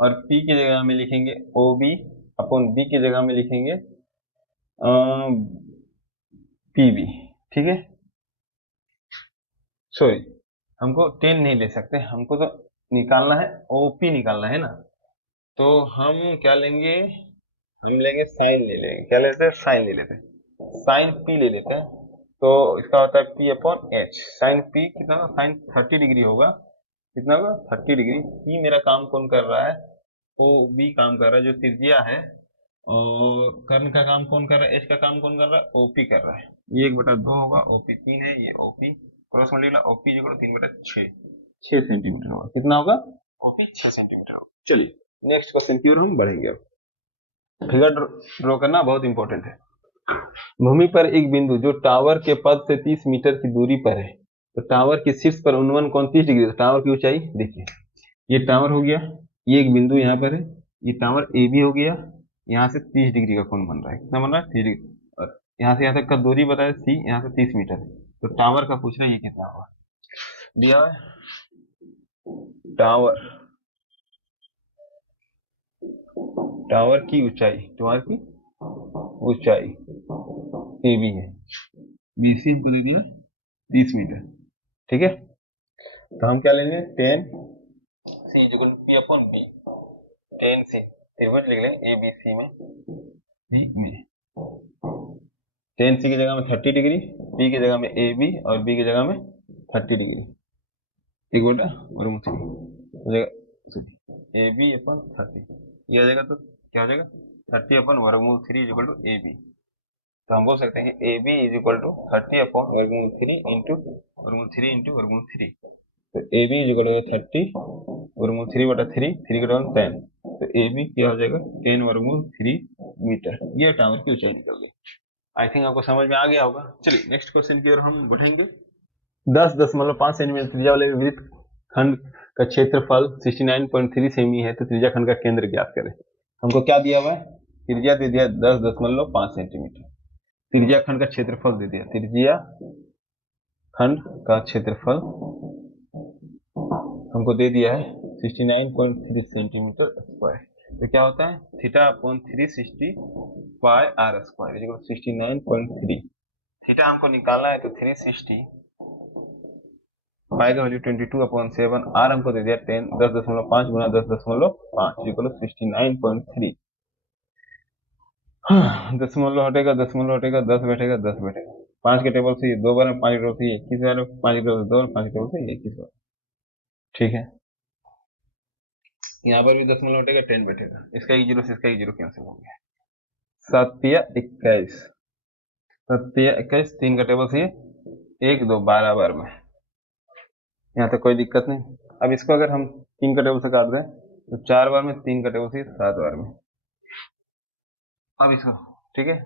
और P की जगह में लिखेंगे OB अपॉन B की जगह में लिखेंगे PB, ठीक है। सॉरी, हमको 10 नहीं ले सकते, हमको तो निकालना है, ओपी निकालना है ना, तो हम क्या लेंगे, हम लेंगे साइन ले लेंगे, क्या लेते हैं, साइन ले लेते हैं, साइन पी ले लेते हैं। तो इसका होता है P upon H, sine P कितना होगा, साइन 30 डिग्री होगा, कितना होगा 30 डिग्री। पी मेरा काम कौन कर रहा है, तो बी काम कर रहा है जो त्रिज्या है, और कर्ण का काम कौन कर रहा है, एच का काम कौन कर रहा है, ओपी कर रहा है। ये 1/2 होगा, ओपी 3 है, ये ओपी क्रॉस मल्टीप्लाई ओपी जो 3/6, 6 सेंटीमीटर होगा, कितना होगा, ओपी 6 सेंटीमीटर होगा। चलिए नेक्स्ट क्वेश्चन की ओर हम बढ़ेंगे। अब फिगर ड्रॉ करना बहुत इंपॉर्टेंट है। भूमि पर एक बिंदु जो टावर के पद से 30 मीटर की दूरी पर है, तो टावर के शीर्ष पर उन्नयन कोण 30 डिग्री, टावर की ऊंचाई देखिए, ये टावर हो गया, ये एक बिंदु यहाँ पर है, ये टावर ए बी हो गया, यहाँ से 30 डिग्री का कोण बन रहा है, कितना बन रहा है 30 डिग्री, और यहाँ से यहाँ तक का दूरी बताया सी, यहाँ से 30 मीटर है, तो टावर का पूछ रहा है ये कितना होगा, दिया टावर, टावर की ऊंचाई, टावर की ऊंचाई ए बी है, बीसी हमको दे दिया 30 मीटर, ठीक है। तो हम क्या लेंगे, tan C equal to P upon B, tan C त्रिभुज लिख लेंगे ए बी सी में, सी में टेन सी की जगह में 30 डिग्री, पी की जगह में ए बी और बी की जगह में 30 डिग्री, एक बटा और जगह ए बी अपॉन 30, ये आ जाएगा, तो क्या हो जाएगा 30 अपॉन वर्गमूल 3 इक्वल टू ए बी। तो हम बोल सकते हैं कि A B is equal to 30 upon वर्गमूल 3 इंटू वर्गमूल 3 इंटू वर्गमूल 3, तो A B is equal to 30 वर्गमूल 3/3, 3 का डबल 10, तो ए बी क्या हो जाएगा 10 वर्गमूल 3 मीटर, ये टावर की ऊंचाई निकल गई। आई थिंक आपको समझ में आ गया होगा। चलिए नेक्स्ट क्वेश्चन की ओर हम बढ़ेंगे। 10.5 सेंटीमीटर त्रिज्या वाले वृत्त खंड का क्षेत्रफल 69.3 सेमी है, तो त्रिज्या खंड का केंद्र ज्ञात करें। हमको क्या दिया हुआ है, त्रिज्या दे दिया 10.5 सेंटीमीटर, त्रिज्या खंड का क्षेत्रफल दे दिया, त्रिज्या खंड का क्षेत्रफल हमको दे दिया है 69.3 सेंटीमीटर स्क्वायर, तो क्या होता है theta upon 360 pi R square equal 69.3, theta हमको निकालना है, तो 360 पाई का वैल्यू 22/7, आर हमको दे दिया 10, 10.5 गुना 10.5 इक्वल 69.3, दशमलव हटेगा, दशमलव हटेगा, 10 बैठेगा, 10 बैठेगा, 5 के टेबल से ये 2 बार में, 5 के टेबल से 21 बार में, 5 के टेबल से 2 और 5 के टेबल से 21 बार, ठीक है। यहाँ पर भी दशमलव हटेगा, 10 बैठेगा, इसका एक जीरो से इसका एक जीरो कैंसिल हो गया, 7 या 21, 7 या 21, 3 का टेबल से 1 2 12 बार में, यहाँ तक कोई दिक्कत नहीं। अब इसको अगर हम 3 का टेबल से काट दें, तो 4 बार में, 3 का टेबल से 7 बार में, अब इसको, ठीक है,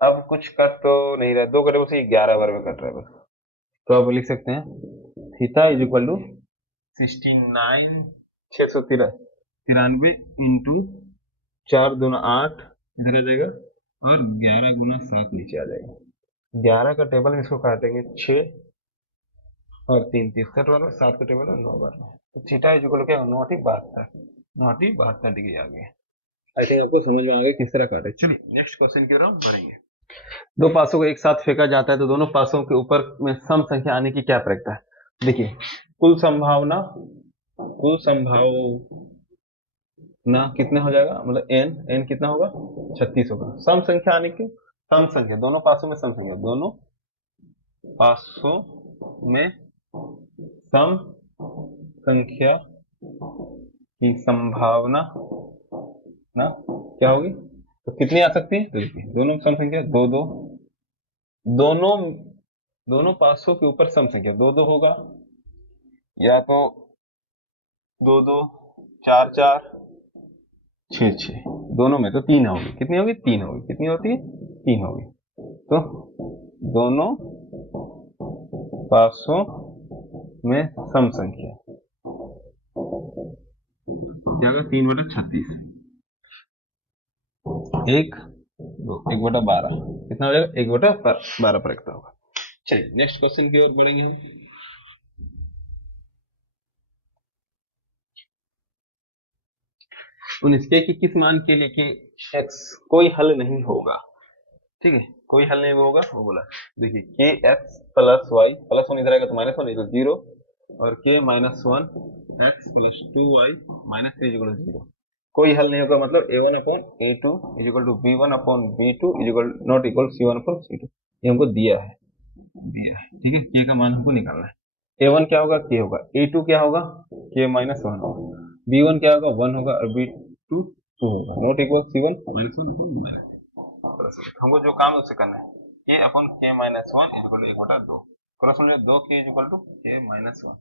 अब कुछ कट तो नहीं रहा, 2 का टेबल से 11 बार में कट रहा है बस, तो अब लिख सकते हैं theta is equal to 693 into 4 दूना 8 इधर आ जाएगा, और 11 गुना 7 नीचे आ जाएगा, 11 का टेबल में इसको काटेंगे 6 और 3 63 बार में, 7 का टेबल है 9 बार में, तो थीटा इज इक्वल क्या 9 डिग्री आ गया। आई थिंक आपको समझ में आ गया किस तरह काटे। चलिए नेक्स्ट क्वेश्चन की ओर हम बढ़ेंगे। दो पासों को एक साथ फेंका जाता है, तो दोनों पासों के ऊपर में सम संख्या आने की क्या प्रक्रिया है, देखिए कुल संभावना कितने हो जाएगा, मतलब n कितना होगा 36 होगा, सम संख्या आने की, सम संख्या दोनों पासों में सम संख्या, दोनों पासों में सम संख्या की संभावना ना क्या होगी, तो कितनी आ सकती है, तो देखिए दोनों सम संख्या 2 2, दोनों पासों के ऊपर सम संख्या 2 2 होगा, या तो 2 2 4 4 6 6, दोनों में तो 3 होगी, कितनी होगी 3 होगी, कितनी होती है 3 होगी, तो दोनों पासों में सम संख्या क्या होगा 3/36, 1 2 1/12, कितना हो जाएगा 1/12 पर रखता होगा। चलिए नेक्स्ट क्वेश्चन की ओर बढ़ेंगे हम। 19 के किस मान के लिए कि x कोई हल नहीं होगा, ठीक है, कोई हल नहीं होगा, वो बोला देखिए के एक्स प्लस वाई प्लस 1 इधर आएगा तो -1 इधर 0, और के -1 X plus 2y minus 3 is equal to 0। कोई हल नहीं होगा, मतलब a1 upon a2 is equal to b1 upon b2 is equal not equal c1 upon c2। ये हमको दिया है, ठीक है। k का मान हमको निकालना है। a1 क्या होगा, k होगा। a2 क्या होगा, k माइनस 1 होगा। b1 क्या होगा, 1 होगा। और b2 2 होगा। Not equal c1 minus 1 upon minus. हमको जो काम है उसे करना है। k upon k minus 1 is equal to 1/2। Cross multiply 2k is equal to k minus 1,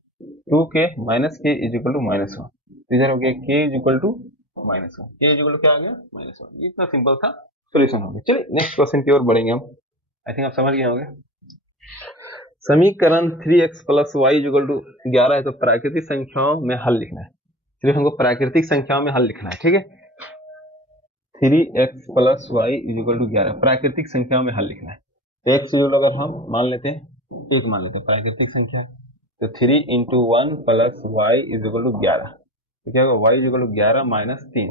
2k minus k is equal to minus 1। इधर हो गया k is equal to minus 1, k is equal to क्या आ गया, minus 1। इतना simple था, solution हो गया। चलिए नेक्स्ट क्वेश्चन की ओर बढ़ेंगे हम। आई थिंक आप समझ गए होंगे। समीकरण 3x plus Y equal to 11 है, तो प्राकृतिक संख्याओं में हल लिखना है। सिर्फ हमको प्राकृतिक संख्याओं में हल लिखना है, ठीक है। 3x plus Y equal to 11 प्राकृतिक संख्याओं में हल लिखना है। x अगर हम मान लेते हैं, एक मान लेते हैं प्राकृतिक संख्या, तो 3 into 1 plus Y is equal to 11। तो क्या होगा, y is equal to 11 minus 3,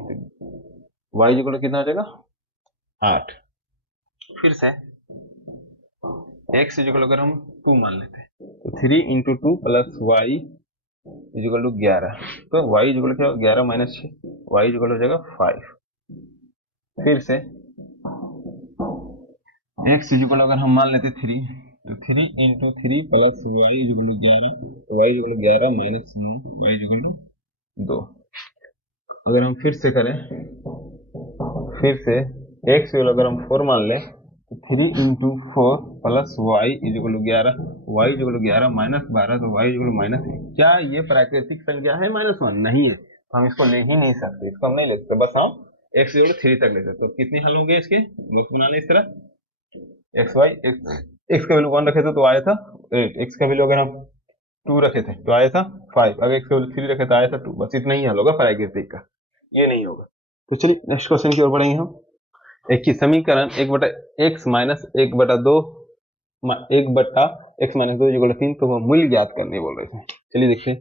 y is equal to कितना हो जाएगा, 8। फिर से x इज इक्वल अगर हम 2 मान लेते हैं, तो 3 into 2 plus Y is equal to 11। तो y इज इक्वल क्या होगा, 11 माइनस 6, y इज इक्वल हो जाएगा 5। फिर से x इज इक्वल अगर हम मान लेते 3, तो 3 into 3 plus Y is equal to 11, तो y is equal 11 minus 9, y is equal to 2। अगर हम फिर से करें, फिर से x इक्वल अगर हम 4 मान लें, तो 3 into 4 plus Y is equal to 11, y is equal to 11 minus 12, तो y is equal to minus 1। क्या ये प्राकृतिक संख्या है माइनस 1? नहीं है, तो हम इसको ले ही नहीं सकते, इसको हम नहीं ले सकते। बस हम x इक्वल 3 तक ले सकते। तो कितने हल होंगे इसके, बॉक्स बना लें इस तरह। एक्स वाई, एक्स का वैल्यू 1 रखे थे तो आया था, एक्स का वैल्यू अगर हम 2 रखे थे तो आया था 5, अगर एक्स का वैल्यू 3 रखे तो आया था 2। बस इतना ही हल होगा प्राकृतिक का, ये नहीं होगा। तो चलिए नेक्स्ट क्वेश्चन की ओर बढ़ेंगे हम। एक ही समीकरण 1/x माइनस 1/2 1 बट्टा x माइनस 2 इक्वल 3, तो वो मूल्य ज्ञात करने बोल रहे थे। चलिए देखते हैं,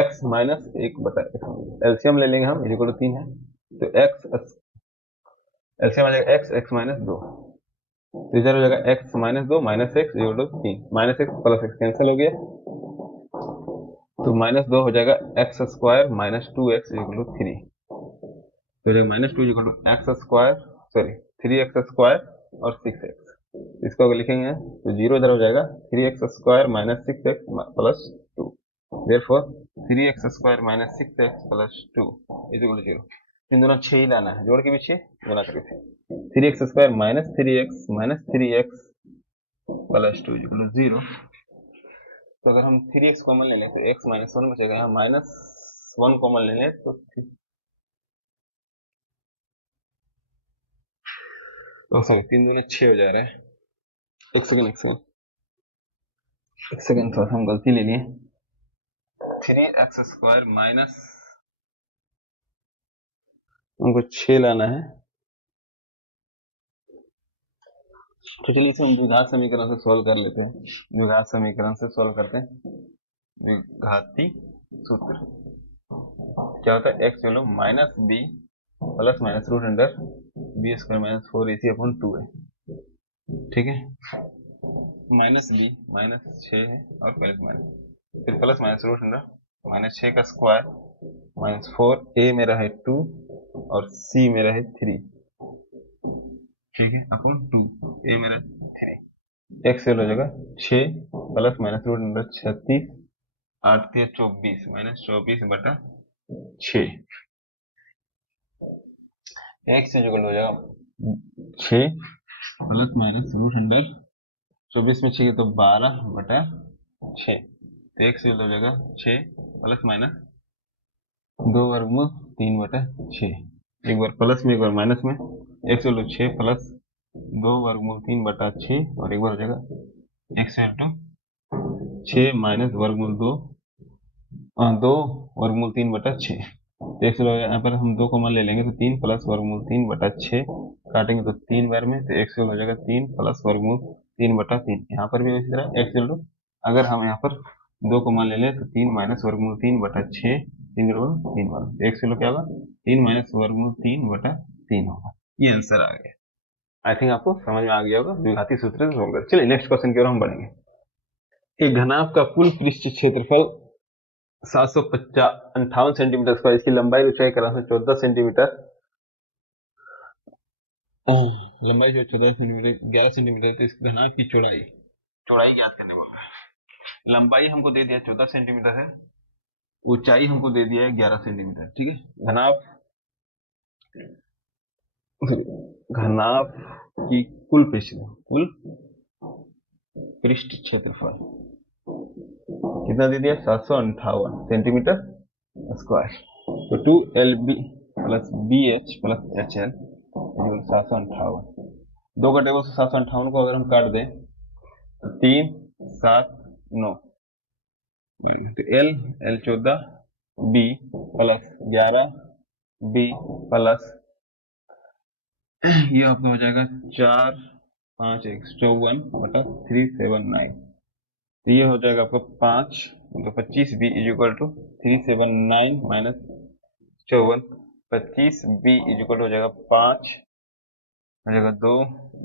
x माइनस 1/x एलसीएम ले लेंगे हम, इक्वल 3 है, तो x एलसीएम आ जाएगा x माइनस 2, तो इधर हो जाएगा x minus 2 minus x equal to 3, minus x plus x cancel हो गया, तो माइनस 2 हो जाएगा x square minus 2x equal to 3, तो minus 2 equal to x square, sorry 3x square और 6x। इसको अगर लिखेंगे तो 0 इधर हो जाएगा, 3x square minus 6x plus 2, therefore 3x square minus 6x plus 2 is equal to 0। इन दोनों 6 ही लाना है, जोड़ के भी 6 गुना करके थे। 3x square minus 3x plus 2 equal to 0। तो अगर हम 3x कॉमन ले लें तो x माइनस 1 बचेगा, यहाँ माइनस 1 कॉमन ले लें तो सॉरी 3 दूनी 6 हो जा रहा है। एक सेकंड थोड़ा सा हम गलती ले लिए। 3x स्क्वायर माइनस, हमको 6 लाना है, तो चलिए इसे हम द्विघात समीकरण से सॉल्व कर लेते हैं। द्विघात समीकरण से सॉल्व करते हैं। द्विघाती सूत्र क्या होता है, x चलो minus B plus minus root under B square minus 4ac upon 2 है, ठीक है। माइनस बी माइनस 6 है और प्लस माइनस, फिर plus minus root under minus 6 का स्क्वायर माइनस 4, a मेरा है 2 और c मेरा है 3, ठीक है, अपन 2, a मेरा 3, x हो जाएगा 6 plus minus root under 36, 8 3 24 minus 24/6, x equal हो जाएगा 6 प्लस माइनस रूट अंडर 24 में 6 तो 12/6, तो x हो जाएगा 6 प्लस माइनस 2 वर्गमूल 3/6, एक बार प्लस में एक बार माइनस में, x इक्वल 6 प्लस 2 वर्गमूल 3/6 और एक बार हो जाएगा x इक्वल 6 माइनस वर्गमूल 2 वर्गमूल 3/6, तो x यहाँ पर हम 2 कॉमन ले लेंगे तो 3 प्लस वर्गमूल 3/6 काटेंगे तो 3 बार में, तो x हो जाएगा 3 प्लस वर्गमूल 3/3। यहाँ पर भी इसी तरह x अगर हम यहाँ पर 2 कॉमन ले लें तो 3 माइनस वर्गमूल 3/6, 3 बार x क्या होगा 3 माइनस वर्गमूल 3/3 होगा। ये आंसर आ गया। आई थिंक आपको समझ में आ गया होगा द्विघाती सूत्र से सोल्व कर। चलिए नेक्स्ट क्वेश्चन की ओर हम बढ़ेंगे। एक घनाभ का कुल पृष्ठ क्षेत्रफल 758 सेंटीमीटर स्क्वायर, इसकी लंबाई ऊंचाई करा 14 सेंटीमीटर, लंबाई जो 14 सेंटीमीटर 11 सेंटीमीटर, तो इस घनाभ की चौड़ाई चौड़ाई ज्ञात करने बोल रहा है। लंबाई हमको दे दिया 14 सेंटीमीटर है, ऊंचाई हमको दे दिया है 11 सेंटीमीटर, ठीक है। घनाभ घनाभ की कुल पृष्ठ क्षेत्रफल कितना दे दिया, 758 सेंटीमीटर स्क्वायर। तो 2LB plus BH plus HL 758, दो का टेबल से 758 को अगर हम काट दें तो 3 7 9, तो L 14 B plus 11 B plus ये आपका हो जाएगा 4 5 1 54 बटा 379, तो ये हो जाएगा आपका 5 मतलब 25B is equal to 379 minus 54, 25B is equal हो जाएगा 5 हो जाएगा 2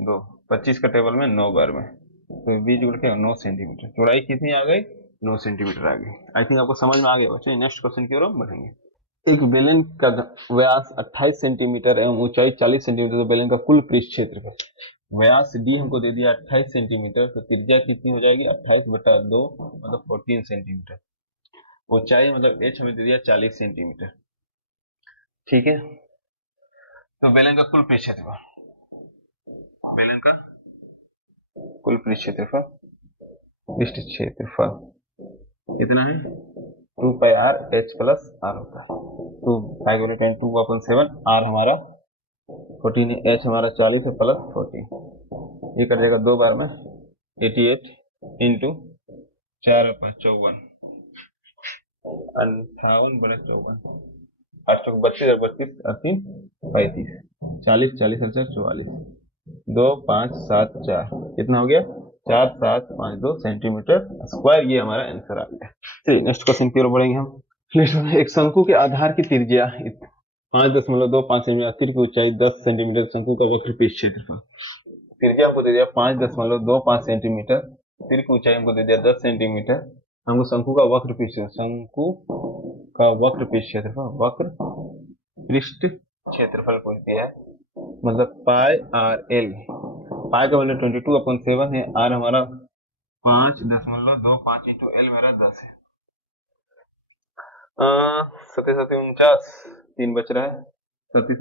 2, 25 का टेबल में 9 बार में, तो B इज इक्वल क्या 9 सेंटीमीटर। चौड़ाई कितनी आ गई, 9 सेंटीमीटर आ गई। आई थिंक आपको समझ में आ गया बच्चों। नेक्स्ट क्वेश्चन की ओर हम बढ़ेंगे। एक बेलन का व्यास 28 सेंटीमीटर एवं ऊंचाई 40 सेंटीमीटर, तो बेलन का कुल पृष्ठ क्षेत्रफल, व्यास D हमको दे दिया 28 सेंटीमीटर, तो त्रिज्या कितनी हो जाएगी 28 बटा 2 मतलब 14 सेंटीमीटर, ऊंचाई मतलब H हमें दे दिया 40 सेंटीमीटर, ठीक है। तो बेलन का कुल पृष्ठ क्षेत्रफल, बेलन का कुल पृष्ठ क्षेत्रफल कितना है 2 पाई r h प्लस r होता है, 2 5 2 अपन 7, r हमारा 14 है, h हमारा 40 है प्लस 14, ये कर जाएगा 2 बार में 88 इंटू 4 पर 54 58 बड़े 54 8 चौक 32 और 32 3 35 40 40 44 2 5 7 4 कितना हो गया 4 7 5 2 सेंटीमीटर स्क्वायर, ये हमारा आंसर आ गया। चलिए नेक्स्ट क्वेश्चन की ओर बढ़ेंगे हम। नेक्स्ट एक शंकु के आधार की त्रिज्या 5.25 सेंटीमीटर, तीर की ऊंचाई 10 सेंटीमीटर, शंकु का वक्र पृष्ठ क्षेत्रफल, त्रिज्या हमको दे दिया 5.25 सेंटीमीटर, तीर की ऊंचाई हमको दे दिया 10 सेंटीमीटर, हमको शंकु का वक्र पृष्ठ वक्र पृष्ठ क्षेत्रफल पूछ दिया है, मतलब पाई आर एल, पाई का वैल्यू 22/7 है, आर हमारा 5.25 इंटू एल मेरा 10 है, 7 3 बच रहा है, 7 बचे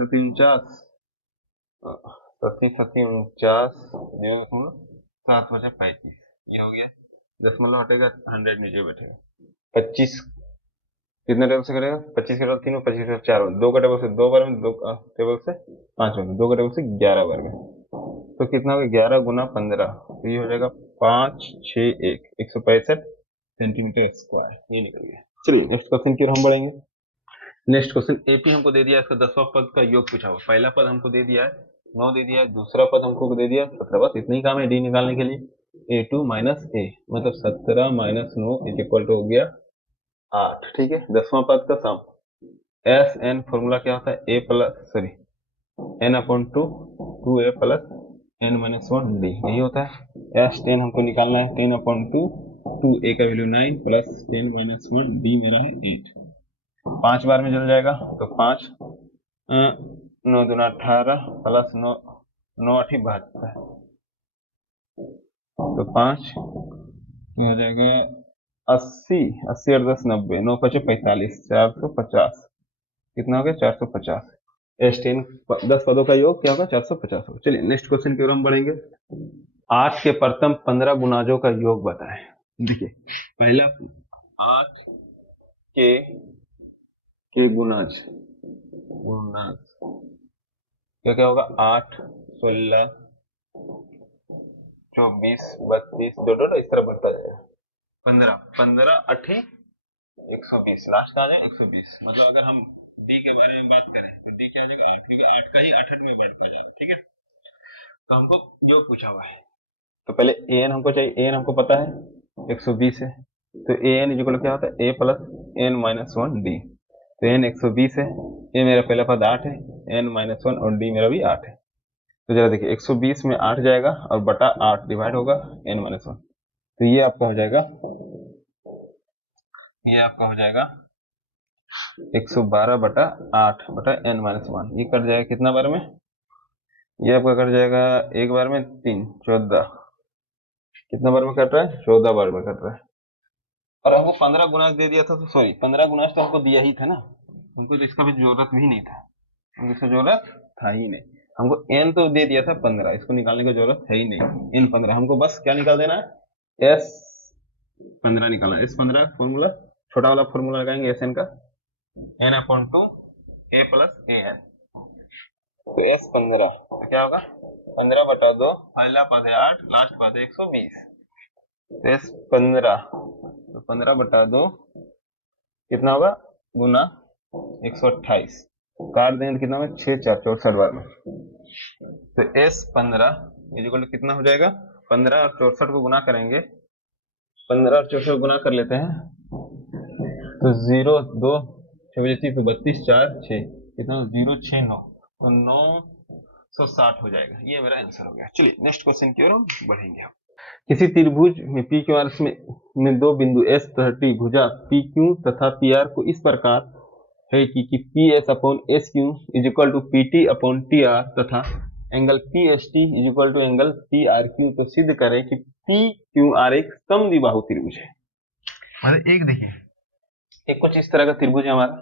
35, ये हो गया, दशमलव हटेगा 100 नीचे बैठेगा, 25 कितने टेबल से करेगा 25 के टेबल 3 में 25 के टेबल 4 में, 2 का टेबल से 2 बार में, 2 का टेबल से 5 में, 2 का टेबल से 11 बार में, तो कितना होगा 11 गुना 15, तो ये हो जाएगा 5 6 1 165 सेंटीमीटर स्क्वायर, ये निकल गया। चलिए नेक्स्ट क्वेश्चन की ओर हम बढ़ेंगे। नेक्स्ट क्वेश्चन एपी हमको दे दिया, इसका 10वां पद का योग पूछा हुआ, पहला पद हमको दे दिया है 9 दे दिया है, दूसरा पद हमको दे दिया 17, बस इतना ही काम है डी निकालने के लिए, A2 माइनस ए मतलब 17 माइनस 9 इज इक्वल टू हो गया 8, ठीक है। 10वां पद का सम एस एन फॉर्मूला क्या होता है n upon 2 a plus n minus 1 D, यही होता है। एस 10 हमको निकालना है 10 अपॉन 2 a का वैल्यू 9 प्लस 10 माइनस 1 डी मेरा है 8, 5 बार में चल जाएगा, तो 5 9 दूना 18 प्लस 9 9 8 72, तो 5 हो जाएगा 80 80 और 10 90, 9 5 45 450, कितना हो गया 450, एस 10 10 पदों का योग क्या होगा 450 होगा। चलिए नेक्स्ट क्वेश्चन की ओर हम बढ़ेंगे। 8 के प्रथम 15 गुणाजों का योग बताएं। देखिए पहला 8 के गुणाज क्या क्या होगा 8 16 24 32 दो इस तरह बढ़ता जाएगा, 15 15 8 120, लास्ट आ जाए 120, मतलब अगर हम डी के बारे में बात करें तो डी क्या आ जाएगा 8, क्योंकि 8 का ही 8 में बढ़ता जाएगा, ठीक है। तो हमको जो पूछा हुआ है, तो पहले एन हमको चाहिए, एन हमको पता है 120 है, तो एन इक्वल क्या होता है ए प्लस एन माइनस 1 डी, तो एन 120 है, ए मेरा पहला पद 8 है, एन माइनस 1 और डी मेरा भी 8 है, तो जरा देखिए 120 में 8 जाएगा और बटा 8 डिवाइड होगा n माइनस 1, तो ये आपका हो जाएगा ये आपका हो जाएगा 112/8/n-1। ये कट जाएगा कितना बार में? ये आपका कट जाएगा एक बार में 3, 14। कितना बार में कट रहा है? 14 बार में कट रहा है। और हमको 15 गुना दे दिया था, तो सॉरी 15 गुना तो हमको दिया ही था ना, हमको तो इसका भी जरूरत भी नहीं था, हमको इसकी जरूरत था ही नहीं। हमको n तो दे दिया था 15, इसको निकालने की जरूरत है ही नहीं। n 15 हमको बस क्या निकाल देना है? s 15 निकालना। s 15 फॉर्मूला, छोटा वाला फॉर्मूला लगाएंगे sn का, n/2 a प्लस an। तो s 15 तो क्या होगा? 15/2, पहला पद है 8, लास्ट पद है 120। तो s 15 तो 15/2 कितना होगा? गुना 128, काट देंगे तो कितना होगा? 6 4 64 बार में। तो s 15 इक्वल कितना हो जाएगा? 15 और 64 को गुना करेंगे, 15 और 64 को गुना कर लेते हैं तो 0 2 6 तो 32 4 6 कितना? 069, तो 960 हो जाएगा। ये मेरा आंसर हो गया। चलिए नेक्स्ट क्वेश्चन की ओर हम बढ़ेंगे। किसी त्रिभुज में पी क्यू आर में दो बिंदु एस तथा टी भुजा पी क्यू तथा पी आर को इस प्रकार है कि P S upon S Q is equal to P T upon T R तथा angle P S T is equal to angle P R Q. तो सिद्ध करें कि पी क्यू आर एक समद्विबाहु त्रिभुज है। मतलब एक देखिए, एक कुछ इस तरह का त्रिभुज है हमारा,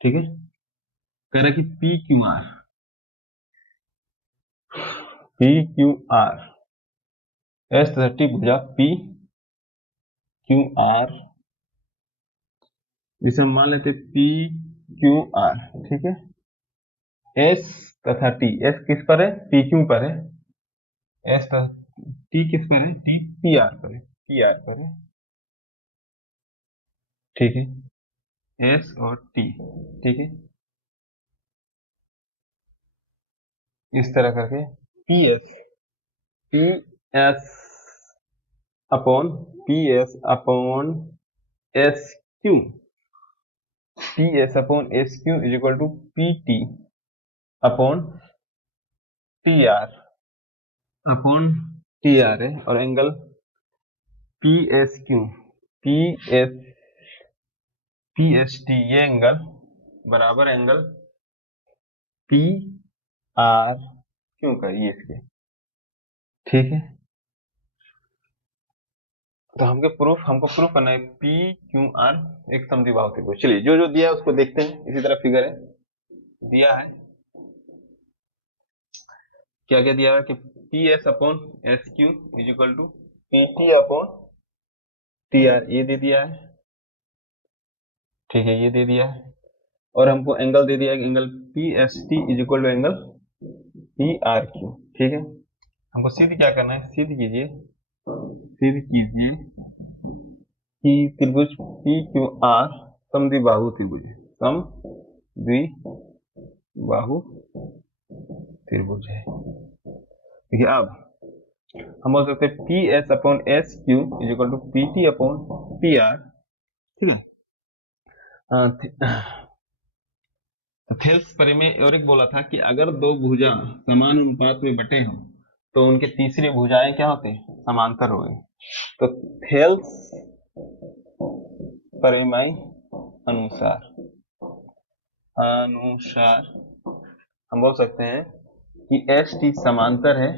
ठीक है, कह रहा है कि पी क्यू आर एस तथा टी भुजा पी क्यू आर, जिसे हम मान लेते पी क्यू आर, ठीक है। एस तथा टी, एस किस पर है? पी क्यू पर है। एस तथा टी किस पर है? टी पी आर पर है, पी आर पर है, ठीक है। एस और टी, ठीक है, इस तरह करके P S upon S Q, P S upon S Q is equal to P T upon T R है, और angle P S Q P S T, ये एंगल बराबर एंगल पी आर क्यू का, ये इसके, ठीक है। तो हमको प्रूफ करना है पी क्यू आर एक समद्विबाहु त्रिभुज। चलिए जो जो दिया है उसको देखते हैं। इसी तरह फिगर है, दिया है क्या क्या दिया है कि P S upon S Q is equal to P T upon T R, ये दे दिया है, ठीक है, ये दे दिया है। और हमको एंगल दे दिया है, angle P S T is equal to angle P R Q, ठीक है। हमको सिद्ध क्या करना है? सिद्ध कीजिए कि त्रिभुज पी क्यू आर समद्विबाहु त्रिभुज है, समद्विबाहु त्रिभुज है। देखिए अब हम बोल सकते हैं P S upon S Q is equal to P T upon P R, ठीक है। तो थेल्स में और एक बोला था कि अगर दो भुजा समान अनुपात में बटे हो तो उनके तीसरी भुजाएं क्या होते हैं? समांतर हो गए। तो थेल्स परिमेय अनुसार हम बोल सकते हैं कि एस टी समांतर है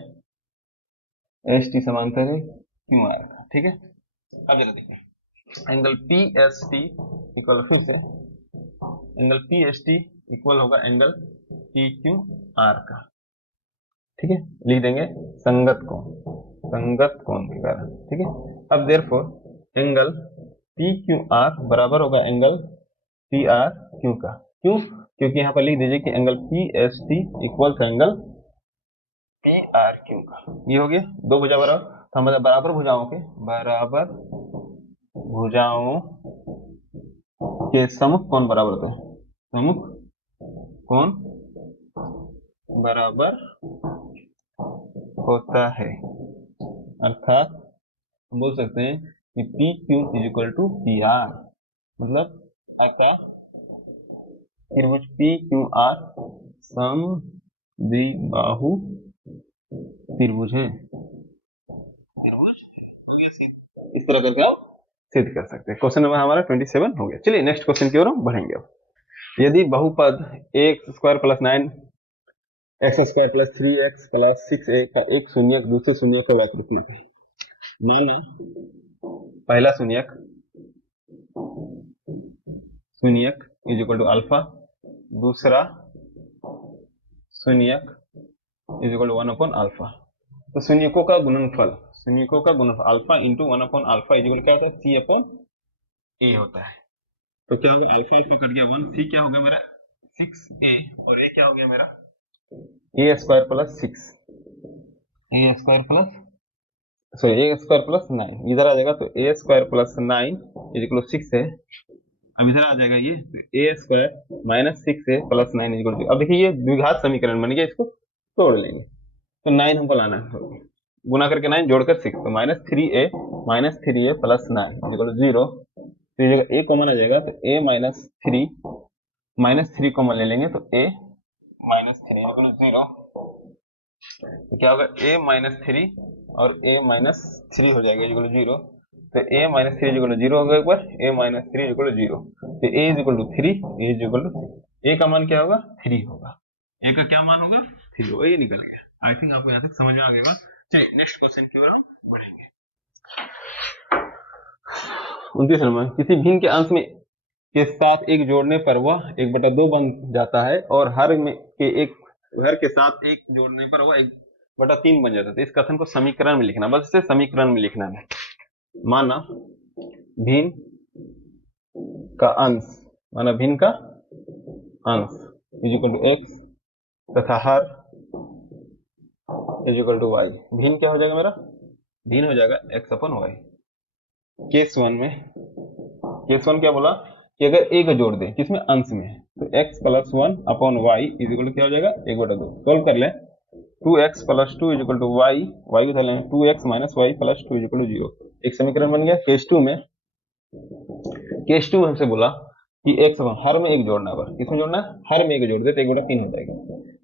क्यू आर का, ठीक है। अब जरा देखिए, angle P S T equal, फिर से angle P S T equal होगा एंगल पी क्यू आर का, ठीक है। लिख देंगे संगत कोण के कारण, ठीक है। अब therefore angle P Q R बराबर होगा एंगल पी आर क्यू का। क्यों? क्योंकि यहाँ पर लिख दीजिए कि angle P S T equal angle P R Q का। ये हो गया दो भुजा बराबर, तो हम बराबर भुजाओं के सम्मुख कोण बराबर होते हैं, सम्मुख कोण बराबर होता है। अर्थात हम बोल सकते हैं कि P Q is equal to P R, मतलब आपका त्रिभुज पी क्यू आर समद्विबाहु त्रिभुज है। त्रिभुज इस तरह करके आप सिद्ध कर सकते हैं। क्वेश्चन नंबर हमारा 27 हो गया। चलिए नेक्स्ट क्वेश्चन की ओर हम बढ़ेंगे। अब यदि बहुपद x square plus 9 x square plus 3x plus 6a का एक शून्यक दूसरे शून्यक का व्याकृतात्मक है, माना पहला शून्यक इज इक्वल टू अल्फा, दूसरा शून्यक is equal to 1 upon alpha. तो शून्यकों का गुणनफल alpha into 1 upon alpha is equal क्या होता है, सी अपॉन ए होता है। तो क्या होगा, अल्फा अल्फा कट गया 1, सी क्या हो गया मेरा 6a, और ए क्या हो गया मेरा ए स्क्वायर प्लस 6, ए स्क्वायर प्लस 9 इधर आ जाएगा। तो ए स्क्वायर प्लस 9 इज इक्वल 6 है। अब इधर आ जाएगा ये ए स्क्वायर माइनस 6 है प्लस 9 इज इक्वल टू, अब देखिए ये द्विघात समीकरण बन गया, इसको तोड़ लेंगे। तो 9 हमको लाना है, गुना करके 9 जोड़कर 6, तो minus three A plus 9 is equal to 0। तो ये जगह ए कॉमन आ जाएगा, तो ए माइनस थ्री कॉमन ले लेंगे, तो A minus three is equal to 0। तो क्या होगा, a माइनस थ्री और a माइनस थ्री हो जाएगा इक्वल टू 0। तो a minus three equal to 0 होगा, एक बार a minus three equal to 0। तो a is equal to 3, a is equal to 3, a का मान क्या होगा 3 होगा, a का क्या मान होगा 3 होगा। ये निकल गया। आई थिंक आपको यहाँ तक समझ में आ गया। चलिए नेक्स्ट क्वेश्चन की ओर हम बढ़ेंगे। 29 नंबर, किसी भिन्न के अंश में के साथ एक जोड़ने पर वह 1/2 बन जाता है और हर के साथ एक जोड़ने पर वह 1/3 बन जाता है। तो इस कथन को समीकरण में लिखना, बस इसे समीकरण में लिखना है। माना भिन्न का अंश इज इक्वल टू एक्स तथा हर इज इक्वल टू वाई। भिन्न क्या हो जाएगा मेरा, भिन्न हो जाएगा X upon Y. Case one क्या बोला कि अगर ए को जोड़ दे किसमें, अंश में है, तो x plus 1 upon Y is equal to क्या हो जाएगा 1/2। सोल्व कर लें, 2x plus 2 is equal to Y को धर लेंगे 2x minus Y plus 2 is equal to 0। एक समीकरण बन गया। केस टू हमसे बोला कि x हर में एक जोड़ना होगा, किसमें जोड़ना है, हर में एक जोड़ दे तो 1/3 हो जाएगा।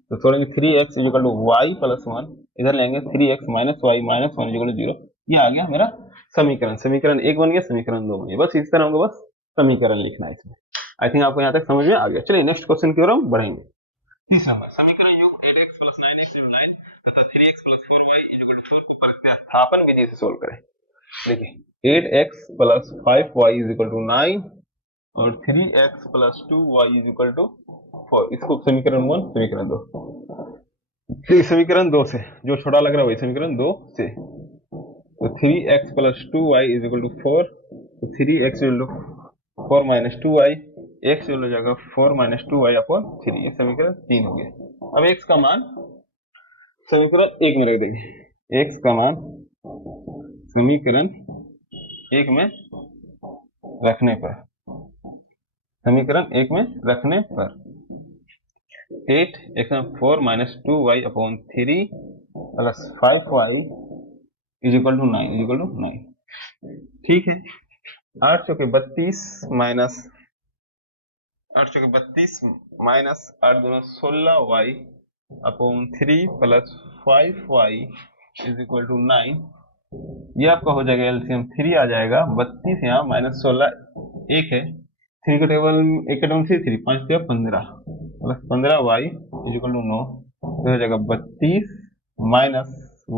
तो छोड़ेंगे 3x is equal to Y plus 1, इधर लेंगे 3x minus Y minus 1 is equal to 0। ये आ गया मेरा समीकरण 1 बन गया, समीकरण 2 बन गया। बस इस तरह हमको बस समीकरण लिखना है इसमें। आई थिंक आपको यहाँ तक समझ में आ गया। चलिए नेक्स्ट क्वेश्चन की ओर हम बढ़ेंगे। तीसरा नंबर, समीकरण योग 8x प्लस 9x 9 तथा 3x plus 4y is equal to 4 को प्रतिस्थापन विधि से सोल्व करें। देखिए 8x plus 5y is equal to 9 और 3x plus 2y is equal to 4। इसको समीकरण 1 समीकरण 2, समीकरण 2 से जो छोटा लग रहा है वही समीकरण 2 से। तो 3x plus 2y is equal to 4, तो 3x is equal to 4 minus 2y, x हो जाएगा 4 माइनस 2y अपॉन 3। ये समीकरण 3 हो गया। अब x का मान समीकरण 1 में रख देंगे, x का मान समीकरण 1 में रखने पर 8x में 4 minus 2y upon 3 plus 5y is equal to 9 ठीक है। 8 चौके 32 माइनस 8 दूना 16y upon 3 plus 5y is equal to 9। ये आपका हो जाएगा एलसीएम 3 आ जाएगा, 32 यहाँ माइनस 16 एक है, 3 का टेबल 1 का टेबल 3 5 का 15 plus 15y is equal to 9। तो हो जाएगा 32 minus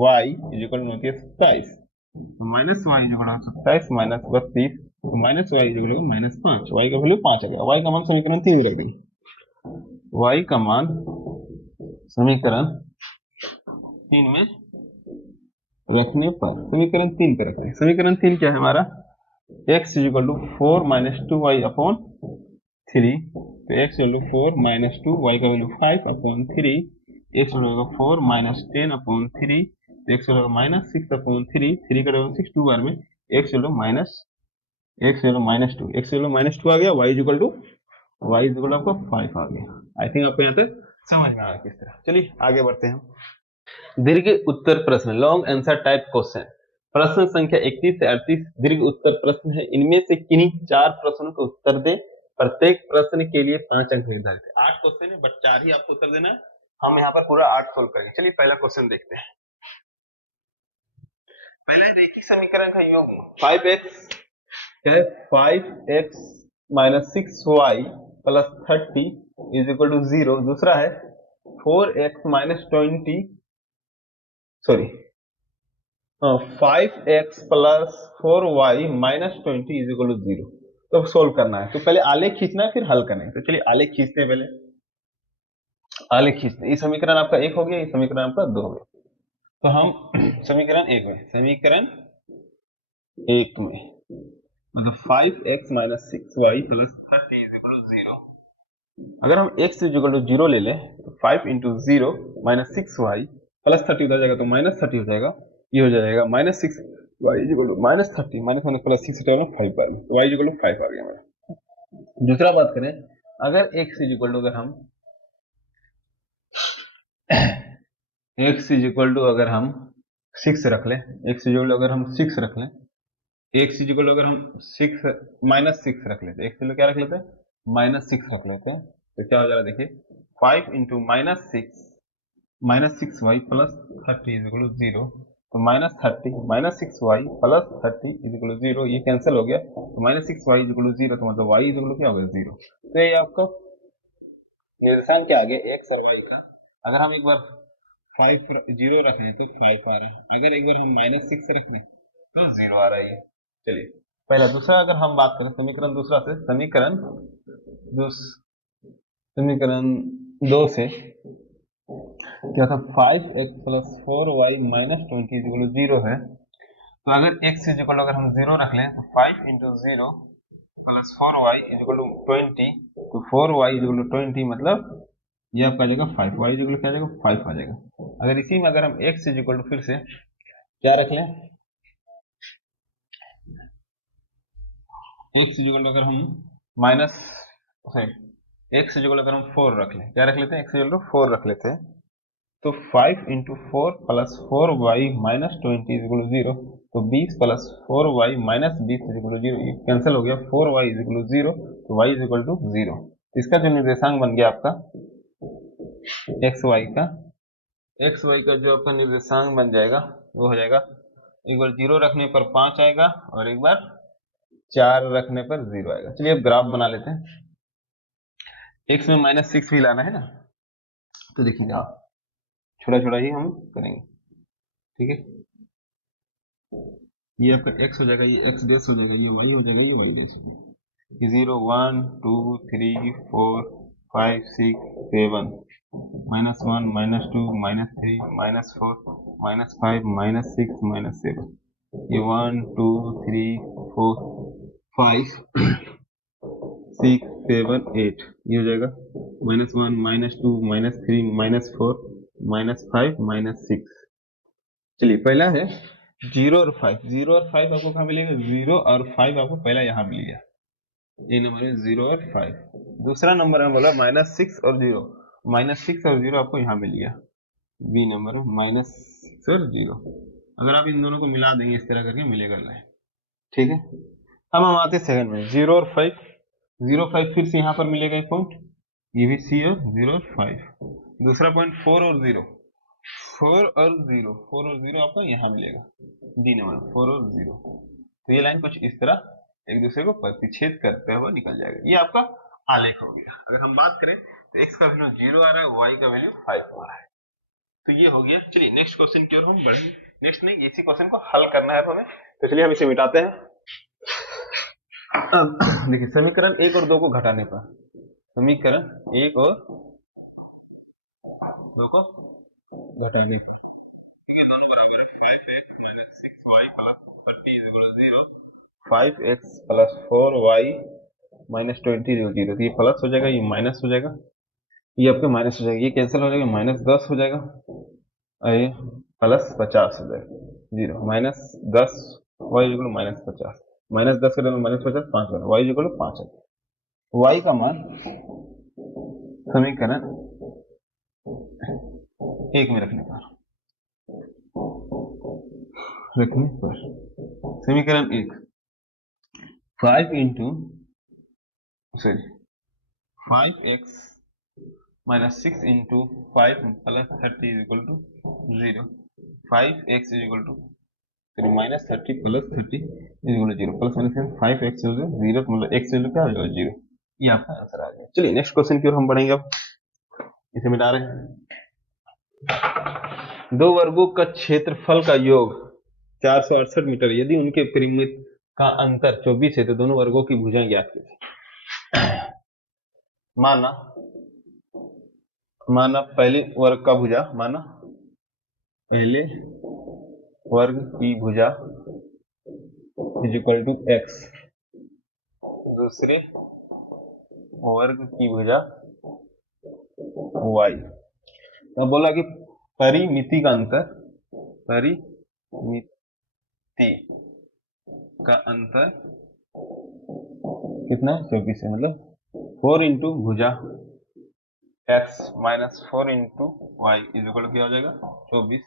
y is equal to 27, minus y is equal to 27 minus 32, तो minus y is equal to minus 5, y का वैल्यू 5 आ गया। y का मान समीकरण 3 में रख देंगे, y का मान समीकरण 3 में रखने पर समीकरण 3 पे रखते हैं। समीकरण 3 क्या है हमारा, x is equal to 4 minus 2y upon 3, तो x is equal to 4 minus 2, y का वैल्यू 5 अपॉन 3, x हो जाएगा 4 माइनस 10 अपॉन 3, x हो जाएगा माइनस 6 अपॉन 3, 3 का टेबल 6 2 बार में x is minus 2, x is minus 2 आ गया, y इज इक्वल टू आपका 5 आ गया। आई थिंक आपको यहाँ तक समझ में आ गया किस तरह। चलिए आगे बढ़ते हैं। दीर्घ उत्तर प्रश्न, लॉन्ग आंसर टाइप क्वेश्चन। प्रश्न संख्या 31 से 38 दीर्घ उत्तर प्रश्न है। इनमें से किन्हीं 4 प्रश्नों के उत्तर दे। प्रत्येक प्रश्न के लिए 5 अंक निर्धारित है। 8 क्वेश्चन है बट 4 ही आपको उत्तर देना है। हम यहाँ पर पूरा 8 सोल्व करेंगे। चलिए पहला क्वेश्चन देखते हैं। पहले रेखीय समीकरण का योग 5x क्या है 5x minus 6y plus 30 is equal to 0। दूसरा है 4x minus 20 sorry 5x plus 4y minus 20 is equal to 0। तो सोल्व करना है, तो पहले आलेख खींचना है फिर हल करेंगे। तो चलिए आलेख खींचते हैं, पहले आलेख खींचते हैं। ये समीकरण आपका 1 हो गया, ये समीकरण आपका 2 हो गया। तो हम समीकरण 1 में, समीकरण 1 में मतलब 5x minus 6y plus 30 is equal to 0। अगर हम x इज इक्वल टू 0 ले लें तो 5 इंटू 0 माइनस 6y प्लस 30 उधर जाएगा तो माइनस 30 हो जाएगा, ये हो जाएगा minus 6y is equal to minus 30 minus minus plus 6 हो जाएगा 5 बार में, तो y इज इक्वल टू 5 आ गया हमारा। दूसरा बात करें, अगर x इज इक्वल टू अगर हम x इज इक्वल टू अगर हम 6 रख लें, x इज इक्वल टू अगर हम 6 रख लें, x इज इक्वल टू अगर हम 6 माइनस 6 रख लेते हैं, x इक्वल क्या रख लेते हैं माइनस 6 रख लेते हैं, तो क्या हो जाएगा देखिए 5 into minus 6 Y plus 30 is equal to 0। तो minus 30 minus 6 Y plus 30 is equal to 0, ये कैंसिल हो गया, तो minus 6 Y is equal to 0, तो मतलब वाई इज इक्वल टू क्या हो गया 0। तो ये आपका निर्देशांक क्या आ गया x और y का। अगर हम एक बार 5 0 रख लें तो 5 आ रहा है, अगर एक बार हम माइनस 6 रख लें तो 0 आ रहा है। चलिए पहला। दूसरा अगर हम बात करें समीकरण दूसरा से, समीकरण 2 से क्या था 5x plus 4y minus 20 is equal to 0 है। तो अगर x इज इक्वल अगर हम 0 रख लें तो 5 into 0 plus 4y is equal to 20, तो 4y इज इक्वल टू 20 मतलब ये आपका आ जाएगा 5, y इज इक्वल क्या आ जाएगा 5 आ जाएगा। अगर इसी में अगर हम x इज इक्वल टू फिर से क्या रख लें, x इज इक्वल अगर हम माइनस x इज इक्वल अगर हम 4 रख लें, क्या रख लेते हैं x इज इक्वल टू 4 रख लेते हैं, तो 5 into 4 plus 4y minus 20 is equal to 0, तो 20 plus 4y minus 20 is equal to 0, ये कैंसिल हो गया, 4y इज इक्वल टू 0, तो y इज इक्वल टू 0। इसका जो निर्देशांक बन गया आपका एक्स वाई का जो आपका निर्देशांक बन जाएगा वो हो जाएगा, एक बार 0 रखने पर 5 आएगा और एक बार 4 रखने पर 0 आएगा। चलिए अब ग्राफ बना लेते हैं। x में माइनस 6 भी लाना है ना, तो देखिए आप छोटा छोटा ही हम करेंगे, ठीक है। ये आपका x हो जाएगा, ये x डेस हो जाएगा, ये y हो जाएगा, ये y डेस हो जाएगा। ये 0 1 2 3 4 5 6 7 minus 1 minus 2 minus 3 minus 4 minus 5 minus 6 minus 7, ये 1 2 3 4 5 6 7 8, ये हो जाएगा minus 1 minus 2 minus 3 minus 4 minus 5 minus 6। चलिए पहला है 0 और 5, 0 और 5 आपको कहाँ मिलेगा, 0 और 5 आपको पहला यहाँ मिल गया, ये नंबर है 0 और 5। दूसरा नंबर है बोला माइनस 6 और 0, माइनस 6 और 0 आपको यहाँ मिल गया, बी नंबर है माइनस 6 और 0। अगर आप इन दोनों को मिला देंगे इस तरह करके मिलेगा लाइन, ठीक है। अब हम आते हैं सेकंड में 0 और 5, 0 5 फिर से यहाँ पर मिलेगा एक पॉइंट, ये भी सी और 0 और 5। दूसरा पॉइंट 4 और 0, 4 और 0 आपको यहाँ मिलेगा, डी नंबर 4 और 0। तो ये लाइन कुछ इस तरह एक दूसरे को प्रतिच्छेद करते हुए निकल जाएगा, ये आपका आलेख हो गया। अगर हम बात करें तो x का वैल्यू 0 आ रहा है, y का वैल्यू 5 आ रहा है, तो ये हो गया। चलिए नेक्स्ट क्वेश्चन की ओर हम बढ़ेंगे, नेक्स्ट नहीं इसी क्वेश्चन को हल करना है हमें, तो चलिए हम इसे मिटाते हैं। अब देखिए समीकरण 1 और 2 को घटाने पर, समीकरण 1 और 2 को घटाने पर, ठीक है, दोनों बराबर है 5x minus 6y plus 30 is equal to 0, 5x plus 4y minus 20 is 0, तो ये प्लस हो जाएगा, ये माइनस हो जाएगा, ये आपका माइनस हो जाएगा, ये कैंसिल हो जाएगा, माइनस 10 हो जाएगा और ये प्लस 50 हो जाएगा, 0 minus 10 y equal minus 50, minus 10 का माइनस 50 5 बना, y इक्वल 5 है। y का मान समीकरण 1 में रखने पर समीकरण 1 5 into 5x minus 6 into 5 plus 30 is equal to 0, 5x is equal to, तो -30 + 30 = 0, प्लस माइनस 5x हो गया 0, तो मतलब x वैल्यू क्या हो जाएगा 0। ये आपका आंसर आ गया। चलिए नेक्स्ट क्वेश्चन की ओर हम बढ़ेंगे। अब इसे मिटा रहे हैं। दो वर्गों का क्षेत्रफल का योग 468 मीटर, यदि उनके परिमित का अंतर 24 है तो दोनों वर्गों की भुजा ज्ञात कीजिए। माना पहले वर्ग का भुजा, माना पहले वर्ग की भुजा = x, दूसरे वर्ग की भुजा y। तो बोला कि परिमिति का अंतर, परिमिति का अंतर कितना है 24 है, मतलब 4 इंटू भुजा x minus 4 into Y is equal क्या हो जाएगा 24,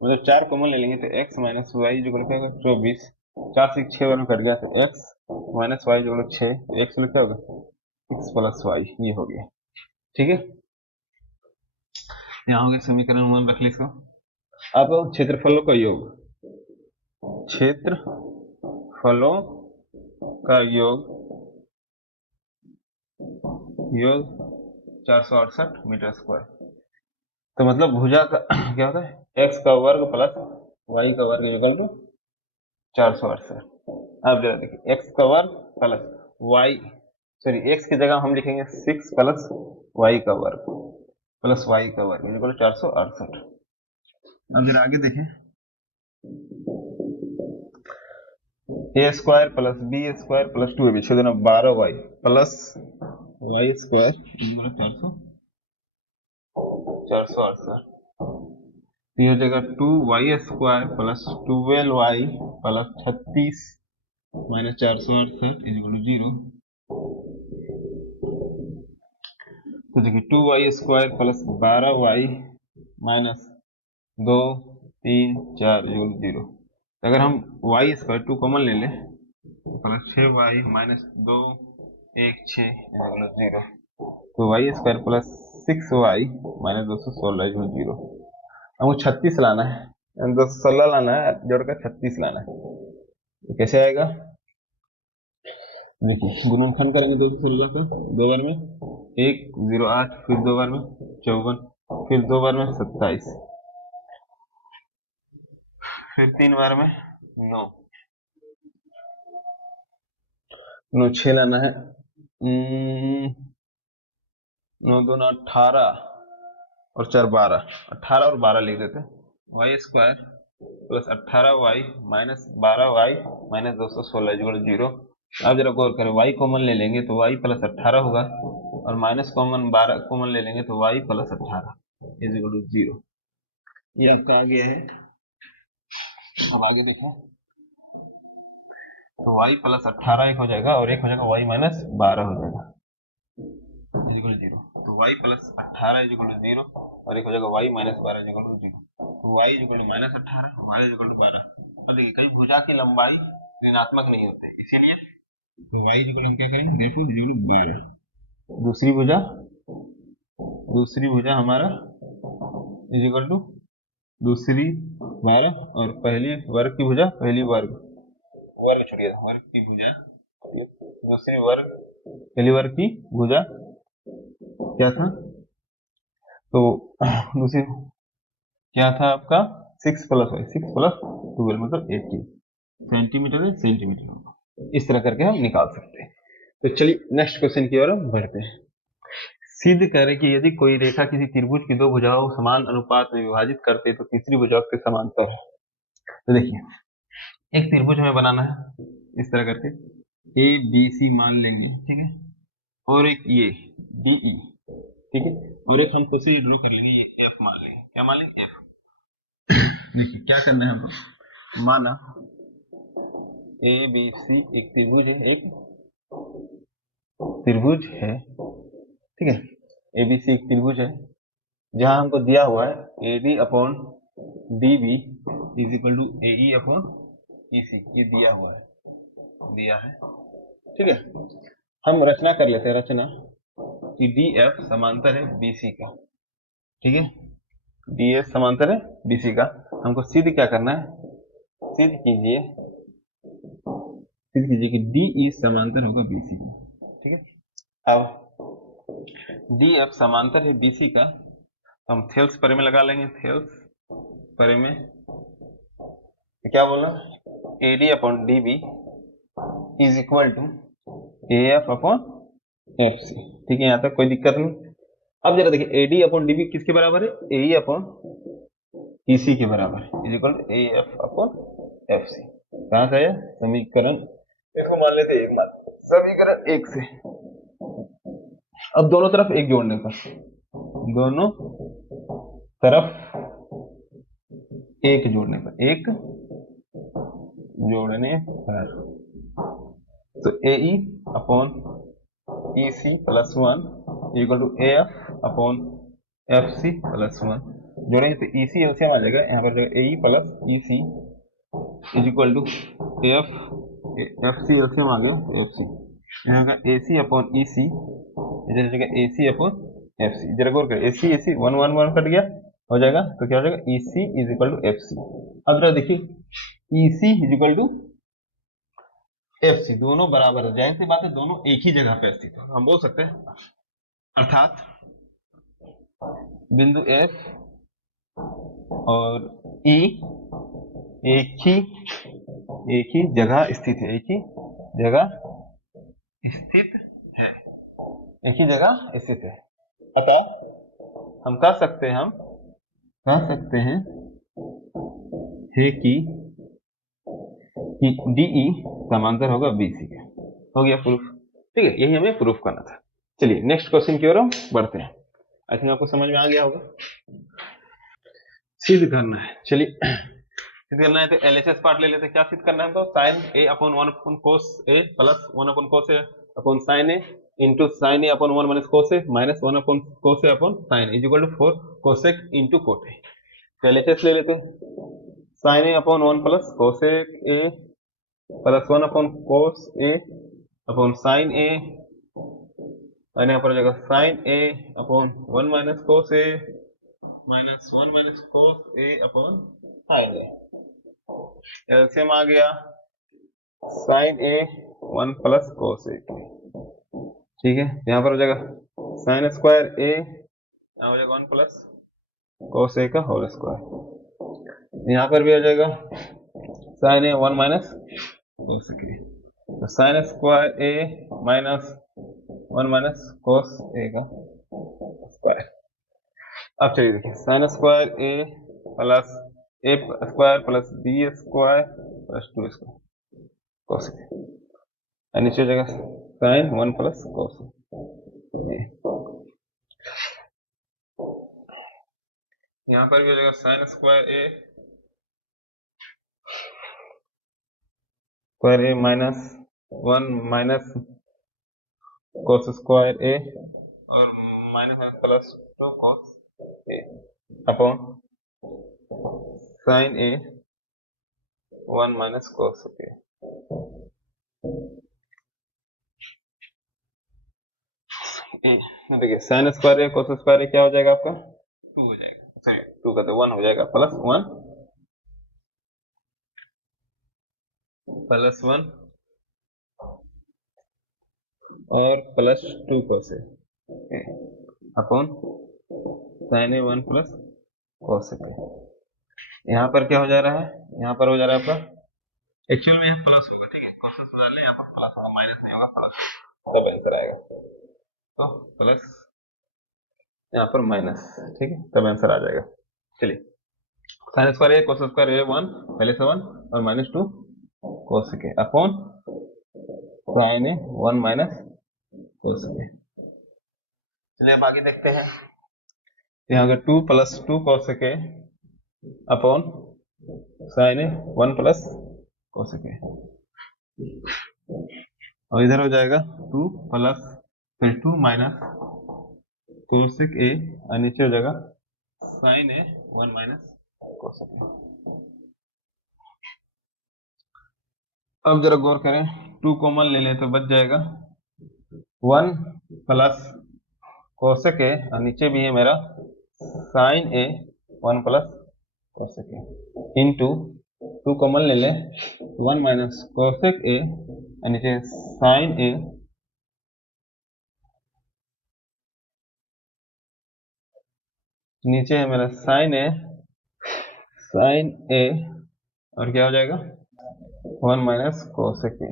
मतलब 4 कॉमन ले लेंगे तो x माइनस वाई इजिकल क्या होगा 24, 4 से 6 बार में कट गया तो x माइनस वाई इजिकल 6, तो x क्या होगा 6 + y, ये हो गया। ठीक है, यहाँ हो गया समीकरण 1, रख ली इसको। अब क्षेत्रफलों का योग, क्षेत्रफलों का योग 468 मीटर स्क्वायर, तो मतलब भुजा का क्या होता है x का वर्ग प्लस y का वर्ग इक्वल टू 468। अब जरा देखिए x का वर्ग प्लस y, सॉरी x की जगह हम लिखेंगे 6 प्लस y का वर्ग प्लस y का वर्ग इक्वल टू 468। अब जरा आगे देखें, a square plus b square plus 2ab छेद 12y plus y square equal 468। ये हो जाएगा 2y square plus 12y plus 36 minus 468 equal to 0। तो देखिए 2y square plus 12y minus 2 3 4 equal 0। अगर हम y स्क्वायर 2 कॉमन ले लें तो प्लस 6y माइनस 2 1 6 इक्वल 0। तो y square plus 6y minus 216 equal 0। हमको 36 लाना है, 216 लाना है, जोड़कर 36 लाना है। तो कैसे आएगा, देखिए गुणनखंड करेंगे 216 का, 2 बार में 108, फिर 2 बार में 54, फिर 2 बार में 27, फिर 3 बार में 9, 9 6 लाना है, 9 2 18 और 4 12, 18 और 12 लिख देते, y square plus 18y minus 12y minus 216 equal 0। अब जरा गौर करें, y कॉमन ले लेंगे तो y प्लस 18 होगा और माइनस कॉमन 12 कॉमन ले लेंगे तो y plus 18 is equal to 0। ये आपका आ गया है। अब आगे देखो, तो y प्लस 18 एक हो जाएगा और एक हो जाएगा y माइनस 12 हो जाएगा इज इक्वल टू 0। तो y plus 18 is equal to 0 और एक हो जाएगा y minus 12 is equal to 0। तो y is equal to minus 18, y is equal to 12। तो देखिए कई भुजा की लंबाई ऋणात्मक नहीं होते, इसीलिए तो y इक्वल हम क्या करेंगे, देयरफॉर इज इक्वल टू 12। दूसरी भुजा हमारा इज इक्वल टू दूसरी 12 और पहली वर्ग की भुजा, पहली वर्ग छुड़िए वर्ग की भुजा, दूसरी वर्ग पहली वर्ग की भुजा क्या था, तो दूसरी क्या था आपका 6 प्लस y, 6 प्लस 12 मतलब 18 सेंटीमीटर है, सेंटीमीटर होगा। इस तरह करके हम निकाल सकते हैं। तो चलिए नेक्स्ट क्वेश्चन की ओर हम बढ़ते हैं। सिद्ध करें कि यदि कोई रेखा किसी त्रिभुज की दो भुजाओं को समान अनुपात में विभाजित करते तो तीसरी भुजा के समांतर है। तो देखिए एक त्रिभुज हमें बनाना है, इस तरह करके ए बी सी मान लेंगे, ठीक है, और एक ये डी ई, ठीक है, और एक हम खुद से ड्रॉ कर लेंगे, ये एफ मान लेंगे। क्या मान लेंगे, एफ। देखिए क्या करना है हमको, माना ए बी सी एक त्रिभुज है, एक त्रिभुज है, ठीक है, ए बी सी एक त्रिभुज है जहां हमको दिया हुआ है A D upon D B is equal to A E upon E C, ये दिया है, ठीक है। हम रचना कर लेते हैं, रचना कि डी एफ समांतर है बी सी का, ठीक है, डी एफ समांतर है बी सी का। हमको सिद्ध क्या करना है, सिद्ध कीजिए कि DE समांतर होगा BC को। ठीक है, अब DF समांतर है BC का, हम थेल्स परे में लगा लेंगे। थेल्स परे में क्या बोला, AD upon DB is equal to AF upon FC। ठीक है, यहाँ तक कोई दिक्कत नहीं। अब जरा देखिए AD अपॉन DB किसके बराबर है, AE अपॉन EC के बराबर है, is equal to AF upon FC। कहाँ से आया समीकरण, इसको मान लेते हैं एक मान, समीकरण 1 से। अब दोनों तरफ एक जोड़ने पर, दोनों तरफ एक जोड़ने पर, एक जोड़ने पर, तो AE upon EC plus 1 equal to AF upon FC plus 1। जोड़ेंगे तो EC एलसीएम आ जाएगा, यहाँ पर जाएगा AE plus EC is equal to AF, FC LCM आ गया FC, यहाँ का AC अपॉन EC इधर जगह AC अपॉन FC। जरा गौर करें, AC AC 1 1 1 कट गया, हो जाएगा तो क्या हो जाएगा EC is equal to FC। अब जरा देखिए EC is equal to FC, दोनों बराबर है, जाहिर सी बात है दोनों एक ही जगह पे स्थित है, हम बोल सकते हैं, अर्थात बिंदु F और E एक ही जगह स्थित है, एक ही जगह स्थित है, एक ही जगह स्थित है। अतः हम कह सकते हैं कि DE समांतर होगा BC के। हो गया प्रूफ। ठीक है, यही हमें प्रूफ करना था। चलिए नेक्स्ट क्वेश्चन की ओर हम बढ़ते हैं। आई थिंक आपको समझ में आ गया होगा। सिद्ध करना है, चलिए सिद्ध करना है तो LHS पार्ट ले लेते हैं। क्या सिद्ध करना है, तो sine A upon 1 upon cos A plus 1 upon cos A upon sine A into sine A upon 1 minus cos A minus 1 upon cos A upon sine is equal to 4 cosec into cot A। तो LHS ले लेते हैं, sine A upon 1 plus cosec A plus 1 upon cos A upon sine A, और यहाँ पर हो जाएगा sine A upon 1 minus cos A minus 1 minus cos A upon sine A। LCM आ गया sine A 1 plus cos A। ठीक है, यहाँ पर हो जाएगा साइन स्क्वायर A, यहाँ हो जाएगा 1 प्लस कोस A का होल स्क्वायर। यहाँ पर भी हो जाएगा sine A 1 minus cos A, तो sine square A minus 1 minus cos A का स्क्वायर। अब चलिए देखिए, sine square A plus A square plus B square plus 2 square cos A, नीचे जगह साइन 1 प्लस कोस A। यहाँ पर भी हो जाएगा sign square A minus 1 minus cos square A और minus plus 2 cos A upon sine A 1 minus cos A। देखिए sine square A cos square A क्या हो जाएगा आपका 2 हो जाएगा, सॉरी 2 का तो 1 हो जाएगा, प्लस 1 और plus 2 cos A upon sine A 1 plus cos A। यहाँ पर क्या हो जा रहा है, यहाँ पर हो जा रहा है आपका एक्चुअल में प्लस होगा, ठीक है, कोस डाल लें, यहाँ पर प्लस होगा, माइनस नहीं होगा, प्लस, तब आंसर आएगा, तो प्लस यहाँ पर माइनस, ठीक है, तब आंसर आ जाएगा। चलिए sign square A cos square A 1 पहले से 1 और minus 2 cos A upon sine A 1 minus cos A। चलिए अब आगे देखते हैं, यहाँ का 2 plus 2 cos A upon sine A 1 plus cos A, और इधर हो जाएगा 2 प्लस फिर 2 माइनस कोसेक A और नीचे हो जाएगा sine A 1 minus cosec A। अब जरा गौर करें, 2 कॉमन ले लें तो बच जाएगा 1 प्लस कोसेक A और नीचे भी है मेरा sine A 1 plus cosec A into 2 common ले ले, 1 माइनस कोसेक ए और नीचे साइन ए, नीचे है मेरा साइन ए, और क्या हो जाएगा 1 माइनस कोसेक ए।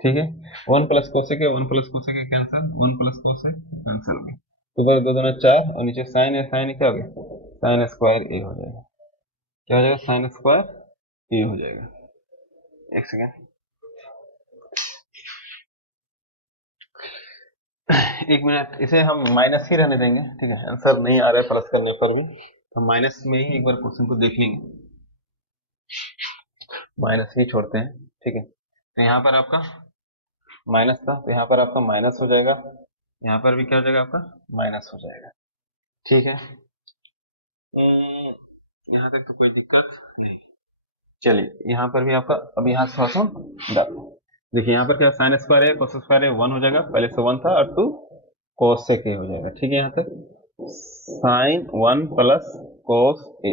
ठीक है, 1 प्लस कोसेक ए, 1 प्लस कोसेक ए कैंसिल, 1 प्लस कोसेक कैंसिल हो गया, तो बस 2 दूना 4 और नीचे साइन ए क्या हो गया, साइन स्क्वायर ए हो जाएगा। क्या हो जाएगा, साइन स्क्वायर ए हो जाएगा। एक सेकेंड, एक मिनट, इसे हम माइनस ही रहने देंगे। ठीक है, आंसर नहीं आ रहा है प्लस करने पर भी, तो माइनस में ही एक बार क्वेश्चन को देख लेंगे, माइनस ही छोड़ते हैं। ठीक है, तो यहाँ पर आपका माइनस था, तो यहाँ पर आपका माइनस हो जाएगा, यहाँ पर भी क्या हो जाएगा, आपका माइनस हो जाएगा। ठीक है, यहाँ तक तो कोई दिक्कत नहीं। चलिए यहाँ पर भी आपका, अब यहाँ थोड़ा सा देखिए, यहाँ पर क्या साइन स्क्वायर है, कोस स्क्वायर है, 1 हो जाएगा, पहले से 1 था, और 2 कोसेक ए हो जाएगा। ठीक है, यहाँ तक साइन 1 प्लस कोस ए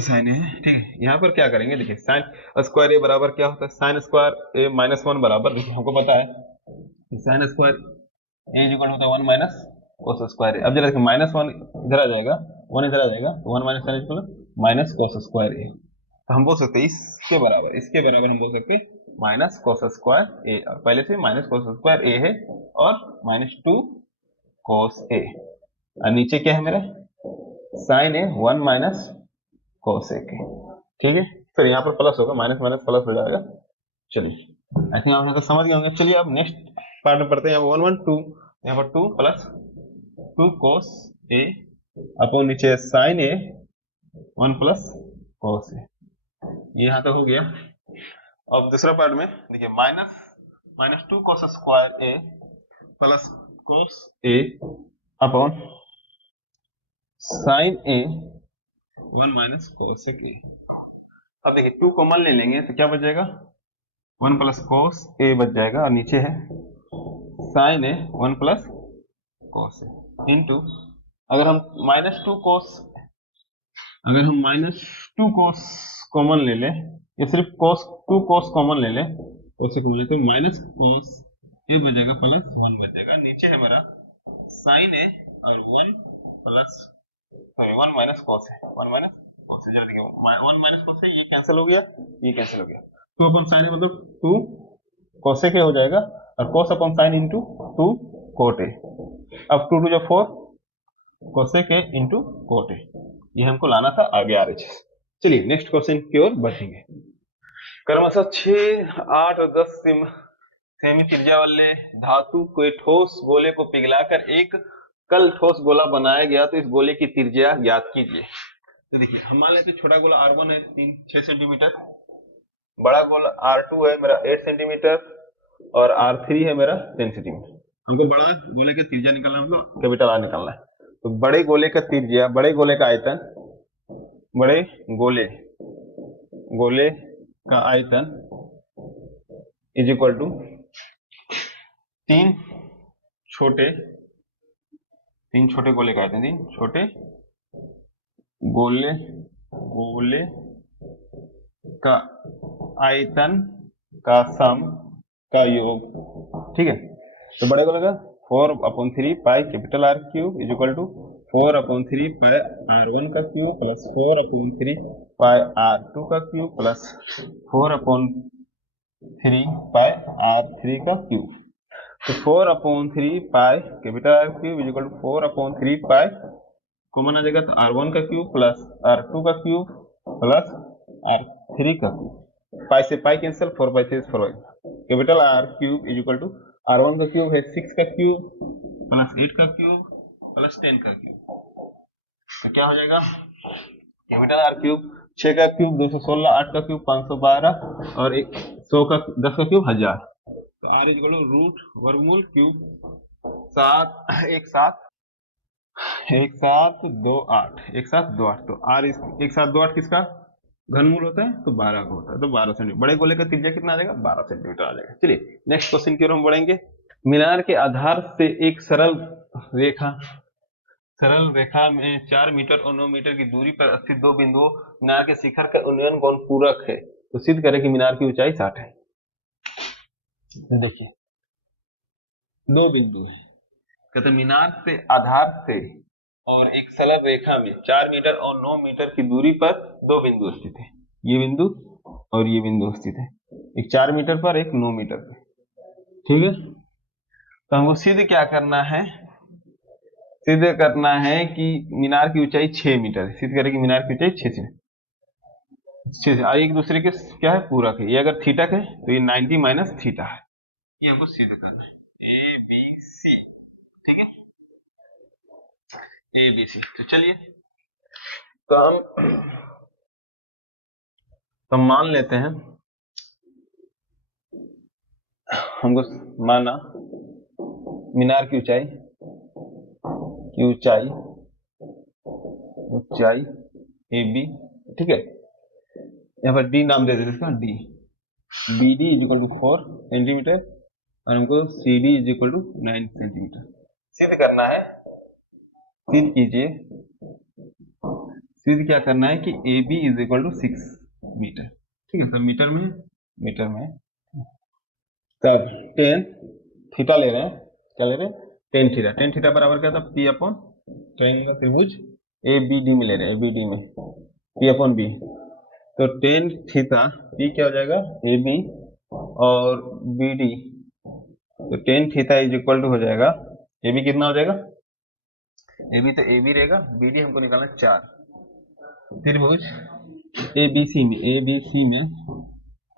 साइन है। ठीक है, यहाँ पर क्या करेंगे, देखिए साइन स्क्वायर ए बराबर क्या होता है, साइन स्क्वायर ए माइनस 1 बराबर, देखिए हमको पता है साइन स्क्वायर ए इक्वल होता है 1 माइनस कोस स्क्वायर ए। अब जरा देखिए, माइनस 1 इधर आ जाएगा, 1 इधर आ जाएगा, तो 1 minus sine equal minus cos square A. तो हम बोल सकते हैं इसके बराबर हम बोल सकते हैं माइनस कोस स्क्वायर ए, और पहले से माइनस कोस स्क्वायर ए है, और माइनस 2 कोस ए, और नीचे क्या है मेरा साइन ए 1 माइनस कोस ए के। ठीक है, फिर यहाँ पर प्लस होगा, माइनस माइनस प्लस हो जाएगा। चलिए आई थिंक आप यहाँ तक समझ गए होंगे। चलिए अब नेक्स्ट पार्ट में पढ़ते हैं। यहाँ पर 1 1 2, यहाँ पर 2 प्लस 2 कोस ए अपॉन नीचे साइन ए 1 प्लस कोस ए, ये यहाँ तक हो गया। अब दूसरा पार्ट में देखिए, माइनस 2 कोस स्क्वायर ए प्लस कोस ए अपॉन साइन ए 1 माइनस कोसेक ए। अब देखिए 2 कॉमन ले लेंगे तो क्या बच जाएगा, 1 प्लस कोस ए बच जाएगा, और नीचे है साइन ए 1 प्लस कोस ए इंटू, अगर हम माइनस 2 कोस कॉमन ले ले, या सिर्फ कोस 2 कोस कॉमन ले ले, कोस कॉमन ले तो माइनस कोस ए बच जाएगा प्लस 1 बच जाएगा। नीचे है हमारा साइन ए और 1 माइनस कोस है, 1 माइनस कोस है। जरा देखिए 1 माइनस कोस है, ये कैंसिल हो गया, ये कैंसिल हो गया, 2 अपॉन साइन ए मतलब 2 कोसेक ए हो जाएगा, और कोस upon sine into 2 cot A. अब 2 2 4 cosec A into cot A, ये हमको लाना था आगे आ रही चीज। चलिए नेक्स्ट क्वेश्चन की ओर बढ़ेंगे। क्रमशः 6, 8 और 10 सेमी त्रिज्या वाले धातु के ठोस गोले को पिघलाकर एक कल ठोस गोला बनाया गया, तो इस गोले की त्रिज्या ज्ञात कीजिए। तो देखिए, हम मान लेते छोटा गोला R1 है 6 सेंटीमीटर, बड़ा गोला R2 है मेरा 8 सेंटीमीटर, और R3 है मेरा 10 सेंटीमीटर। हमको बड़ा गोले की त्रिज्या निकालना है, मतलब कैपिटल R निकालना है। तो बड़े गोले का त्रिज्या, बड़े गोले का आयतन, बड़े गोले का आयतन इज इक्वल टू 3 छोटे गोले का आयतन, 3 छोटे गोले का आयतन का सम का योग। ठीक है, तो बड़े गोले का 4/3 pi capital R cube is equal to 4/3 pi R1 का क्यूब प्लस 4/3 पाई R2 का क्यूब प्लस 4/3 पाई R3 का क्यूब। तो 4/3 pi capital R cube is equal to 4/3 pi common आ जाएगा, तो R1 का क्यूब प्लस R2 का क्यूब प्लस R3 का क्यूब। पाई से pi cancel, 4 pi 3 4 capital R cube is equal to R1 का क्यूब है 6 का क्यूब प्लस 8 का क्यूब प्लस 10 का क्यूब। तो क्या हो जाएगा, कैपिटल R क्यूब 6 का क्यूब 216, 8 का क्यूब 512, और 100 का 10 का क्यूब 1000। तो R is equal to root वर्गमूल क्यूब 1728 तो R 1728 किसका घनमूल होता है, तो 12 का होता है, तो 12 सेंटीमीटर। बड़े गोले का त्रिज्या कितना आ जाएगा, 12 सेंटीमीटर आ जाएगा। चलिए नेक्स्ट क्वेश्चन की ओर हम बढ़ेंगे। मीनार के आधार से एक सरल रेखा सरल रेखा में 4 मीटर और 9 मीटर की दूरी पर स्थित दो बिंदुओं मीनार के शिखर का उन्नयन कोण पूरक है, तो सिद्ध करें कि मीनार की ऊंचाई 60 है। देखिए दो बिंदु है, कहते मीनार से आधार से और एक सरल रेखा में 4 मीटर और 9 मीटर की दूरी पर दो बिंदु स्थित है। ये बिंदु और ये बिंदु स्थित है, एक 4 मीटर पर एक 9 मीटर पर। ठीक है, तो हमको सिद्ध क्या करना है, सिद्ध करना है कि मीनार की ऊंचाई 6 मीटर है। सिद्ध करें कि मीनार की ऊंचाई 6 से एक दूसरे के क्या है, पूरक है। ये अगर थीटा है तो ये 90 माइनस थीटा है। ये हमको सिद्ध करना है, ए बी सी। ठीक है, ए बी सी। तो चलिए, तो हम मान लेते हैं, हमको माना मीनार की ऊंचाई ऊंचाई ए बी। ठीक है, यहाँ पर डी नाम दे देते इसका, D B D is equal to 4 centimetre और हमको C D is equal to 9 centimetre. सिद्ध करना है, सिद्ध कीजिए, सिद्ध क्या करना है कि A B is equal to 6 metre. ठीक है, सब मीटर में तब 10 थीटा ले रहे हैं, क्या ले रहे हैं, 10 थीटा। 10 थीटा बराबर क्या था, पी अपॉन ट्रायंगल त्रिभुज ए बी डी में ले रहे हैं, ए बी डी में पी अपॉन बी। तो 10 थीटा पी क्या हो जाएगा, ए बी और बी डी। तो 10 थीटा इज इक्वल टू हो जाएगा, ए बी कितना हो जाएगा, ए बी तो ए बी रहेगा, बी डी हमको निकालना 4। त्रिभुज ए बी सी में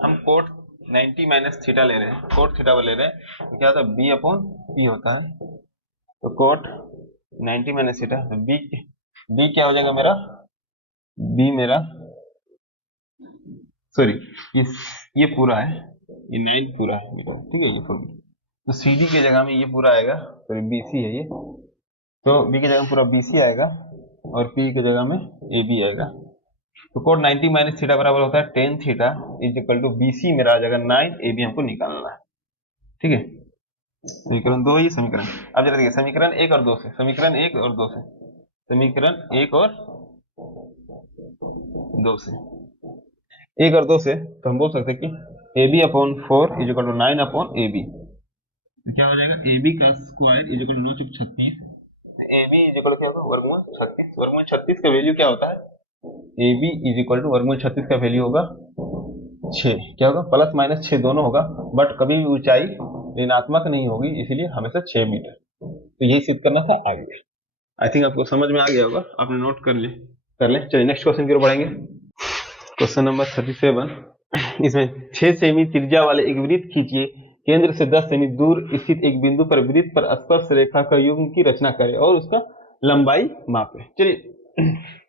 हम कोट 90 माइनस थीटा ले रहे हैं, कोट थीटा ले रहे हैं, तो क्या होता है, बी अपॉन पी होता है। तो कोट 90 माइनस थीटा, तो बी क्या हो जाएगा मेरा, बी मेरा सॉरी ये पूरा है, ये 9 पूरा है मीटर। ठीक है, ये पूरा, तो सी डी की जगह में ये पूरा आएगा, सॉरी बी सी है ये, तो बी की जगह में पूरा बी सी आएगा और पी की जगह में ए बी आएगा। तो कोट 90 माइनस थीटा बराबर होता है 10 theta is equal to B C मेरा आ जाएगा 9, ए बी हमको निकालना है। ठीक है, समीकरण 2 ये समीकरण। अब जरा देखिए समीकरण 1 और 2 से, समीकरण 1 और 2 से, समीकरण 1 और 2 से, 1 और 2 से तो हम बोल सकते हैं कि A B upon 4 is equal to 9 upon A B. तो क्या हो जाएगा, ए बी का स्क्वायर इज इक्वल टू 9 चुक 36, ए बी इज इक्वल क्या होगा, वर्गमूल 36। वर्गमूल 36 का वैल्यू क्या होता है, A B is equal to वर्गमूल 36 का वैल्यू होगा 6। क्या होगा, प्लस माइनस 6 दोनों होगा, बट कभी भी ऊंचाई ऋणात्मक नहीं होगी, इसीलिए हमेशा 6 मीटर। तो यही सिद्ध करना था आगे। आई थिंक आपको समझ में आ गया होगा, आपने नोट कर ले। चलिए नेक्स्ट क्वेश्चन की ओर बढ़ेंगे। क्वेश्चन नंबर 37, इसमें 6 सेमी त्रिज्या वाले एक वृत्त खींचिए, केंद्र से 10 सेमी दूर स्थित एक बिंदु पर वृत्त पर स्पर्श रेखा का युग्म की रचना करें और उसका लंबाई मापें। चलिए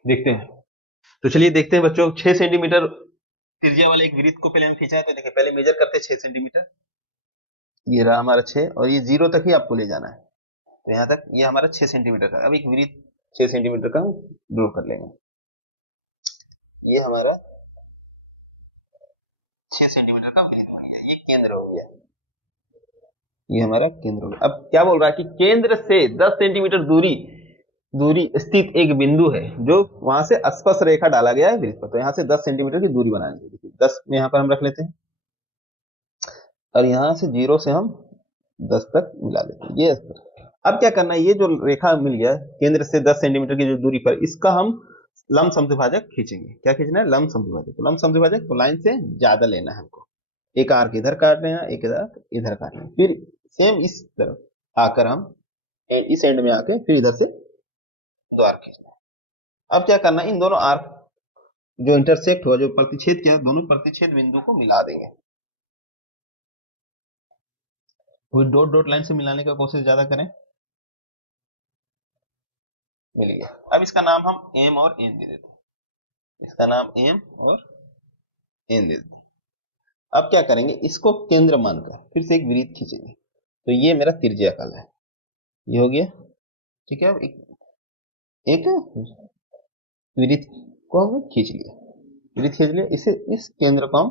देखते हैं, तो चलिए देखते हैं बच्चों, 6 सेंटीमीटर त्रिज्या वाले एक वृत्त को पहले हम खींचा है, तो देखिए पहले मेजर करते हैं 6 सेंटीमीटर। ये रहा हमारा 6 और ये 0 तक ही आपको ले जाना है, तो यहाँ तक ये हमारा 6 सेंटीमीटर का। अब एक वृत्त 6 सेंटीमीटर का ड्रॉ कर लेंगे। ये हमारा 6 सेंटीमीटर का वृत्त बन गया, ये केंद्र हो गया, ये हमारा केंद्र हो गया। अब क्या बोल रहा है कि केंद्र से 10 सेंटीमीटर दूरी स्थित एक बिंदु है, जो वहां से स्पर्श रेखा डाला गया है वृत्त पर। तो यहाँ से 10 सेंटीमीटर की दूरी बनानी है, 10 में यहाँ पर हम रख लेते हैं और यहाँ से 0 से हम 10 तक मिला लेते हैं, ये स्तर। अब क्या करना है, ये जो रेखा मिल गया केंद्र से 10 सेंटीमीटर की जो दूरी पर, इसका हम लंब समद्विभाजक खींचेंगे। क्या खींचना है, लंब समद्विभाजक। तो लंब समद्विभाजक तो लाइन से ज्यादा लेना है हमको, एक आर्क इधर काट लेना, एक इधर काट लेना, फिर सेम इस तरफ आकर हम इस एंड में आके फिर इधर से दो आर्क खींचना। अब क्या करना है, इन दोनों आर्क जो इंटरसेक्ट हुआ, जो प्रतिच्छेद किया, दोनों प्रतिच्छेद बिंदु को मिला देंगे। डॉट डॉट लाइन से मिलाने का कोशिश ज्यादा करें, मिल गया। अब इसका नाम हम एम और एन दे देते हैं, इसका नाम एम और एन दे देते हैं। अब क्या करेंगे, इसको केंद्र मानकर फिर से एक वृत्त खींचेंगे। तो ये मेरा त्रिज्या काल है, ये हो गया। ठीक है, एक वृत्त को हमने खींच लिया, वृत्त खींच लिया, इसे इस केंद्र को हम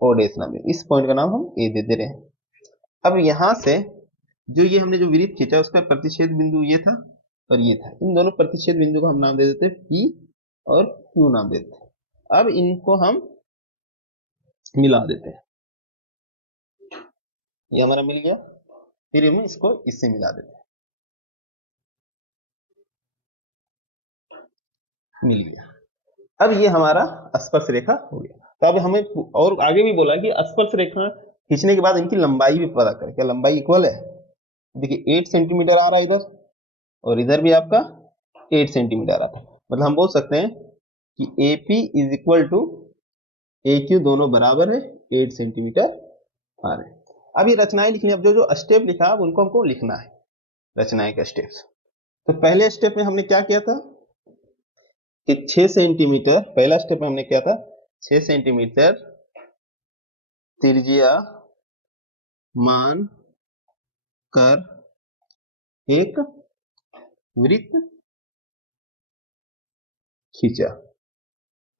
ओ डैश नाम दें, इस पॉइंट का नाम हम ए दे दे रहे हैं। अब यहां से जो ये हमने जो वृत्त खींचा उसका प्रतिच्छेद बिंदु ये था, और ये था। इन दोनों प्रतिच्छेद बिंदु को हम नाम दे देते P और Q नाम देते। अब इनको हम मिला देते हैं, ये हमारा मिल गया, फिर हम इसको इससे मिला देते हैं, मिल गया। अब ये हमारा स्पर्श रेखा हो गया। तो अब हमें और आगे भी बोला कि स्पर्श रेखा खींचने के बाद इनकी लंबाई भी पता करें। क्या लंबाई इक्वल है? देखिए 8 सेंटीमीटर आ रहा है इधर, और इधर भी आपका 8 सेंटीमीटर आ रहा है। मतलब हम बोल सकते हैं कि AP is equal to AQ, दोनों बराबर है, 8 सेंटीमीटर आ रहे हैं। अब ये रचनाएं लिखनी है। अब जो जो स्टेप लिखा है उनको हमको लिखना है, रचनाएं का स्टेप्स। तो पहले स्टेप में हमने क्या किया था कि 6 सेंटीमीटर, पहला स्टेप में हमने क्या था, 6 सेंटीमीटर त्रिज्या मान कर एक वृत्त खींचा।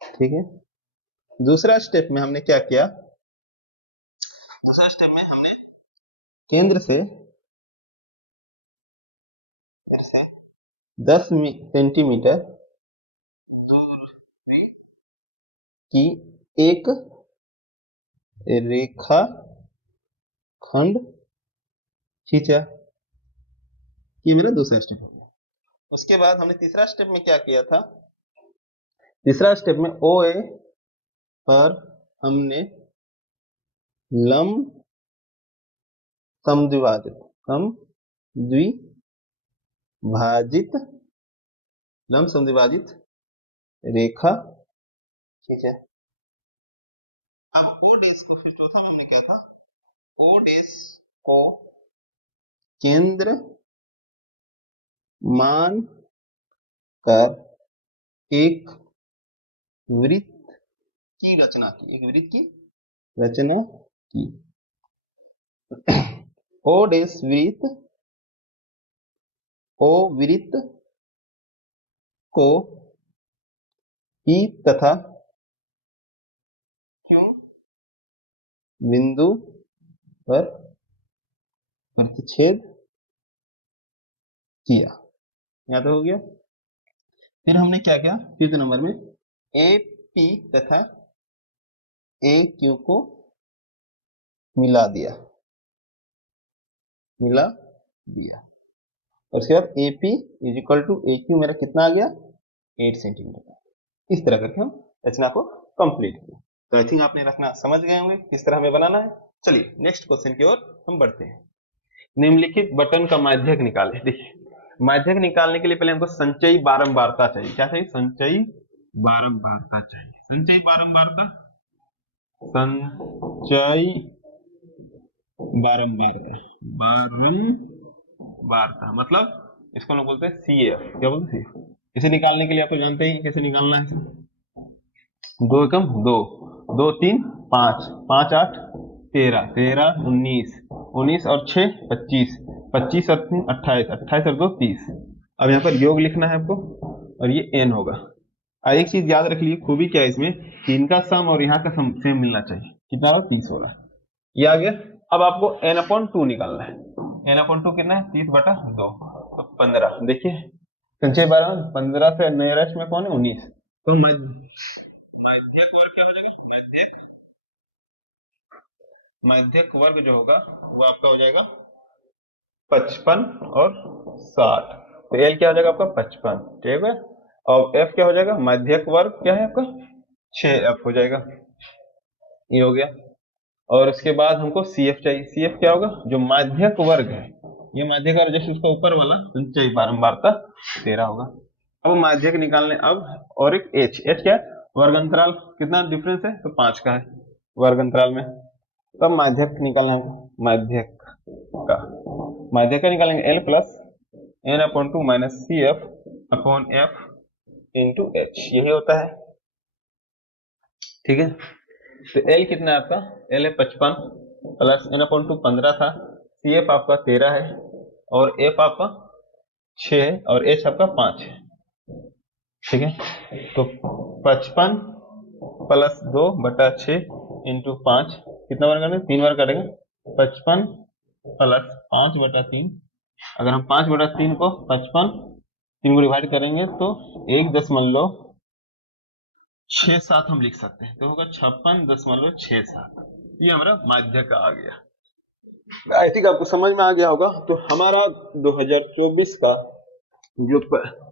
ठीक है। दूसरा स्टेप में हमने क्या किया, दूसरा स्टेप में हमने केंद्र से 10 सेंटीमीटर दूरी की एक रेखा खंड खींचा। ये मेरा दूसरा स्टेप हो गया। उसके बाद हमने तीसरा स्टेप में क्या किया था, तीसरा स्टेप में OA पर हमने लंब समद्विभाजित लंब समद्विभाजित रेखा खींचा। अब O डैश को फिर चौथा में हमने क्या था, O डैश को केंद्र मान कर एक वृत्त की रचना की, एक वृत्त की रचना की। O डैश वृत्त, O वृत्त को P तथा Q बिंदु पर प्रतिच्छेद किया। यहां तो हो गया। फिर हमने क्या किया, फिफ्थ नंबर में AP तथा AQ को मिला दिया, और उसके बाद AP is equal to AQ मेरा कितना आ गया, 8 सेंटीमीटर। इस तरह करके हम रचना को कंप्लीट किया। तो आई थिंक आपने रचना समझ गए होंगे किस तरह हमें बनाना है। चलिए नेक्स्ट क्वेश्चन की ओर हम बढ़ते हैं। निम्नलिखित बटन का माध्यक निकालें। देखिए माध्यक निकालने के लिए पहले हमको संचयी बारंबारता चाहिए। क्या चाहिए, संचयी बारंबारता चाहिए। संचयी बारंबारता, संचयी बारंबारता मतलब इसको हम लोग बोलते हैं CF। क्या बोलते हैं CF? इसे निकालने के लिए आपको जानते ही कैसे निकालना है। 2 एकम 2, 2 3 5, 5 8 13, 13 19, 19 और 6 25, 25 और 3 28, 28 और 2 30। अब यहाँ पर योग लिखना है आपको, और ये n होगा। एक चीज याद रख लीजिए, खूबी क्या है इसमें कि इनका सम और यहाँ का सम सेम मिलना चाहिए। कितना होगा, 30 होगा। ये आ गया। अब आपको n/2 निकालना है। n/2 कितना है, 30/2, तो 15। देखिए संचय 12, 15 से नियरेस्ट में कौन है, 19। तो माध्यक वर्ग क्या हो जाएगा, माध्यक वर्ग जो होगा वो आपका हो जाएगा 55 और 60। तो L क्या हो जाएगा आपका 55, ठीक है। और F क्या हो जाएगा, माध्यक वर्ग क्या है आपका 6F हो जाएगा। ये हो गया। और उसके बाद हमको CF चाहिए। CF क्या होगा, जो माध्यक वर्ग है, ये माध्यक वर्ग जैसे उसका ऊपर वाला संचयी बारंबारता 13 होगा। अब माध्यक निकालने, अब और एक H क्या है, वर्ग अंतराल कितना डिफरेंस है, तो 5 का है वर्ग अंतराल में। तब माध्यक निकालना है, माध्यक का निकालेंगे L plus n/2 minus CF upon F into H, यही होता है। ठीक है। तो L कितना है आपका, L है 55 प्लस n/2 15 था, CF आपका 13 है, और F आपका 6 है, और H आपका 5 है। ठीक है। तो 55 प्लस 2/6 इंटू 5, कितना बार करेंगे, 3 बार करेंगे। 55 प्लस 5/3, अगर हम 5/3 को 55 3 को डिवाइड करेंगे तो 1.67 हम लिख सकते हैं, तो होगा 56.67। ये हमारा माध्य का आ गया। आई थिंक आपको समझ में आ गया होगा। तो हमारा 2024 का जो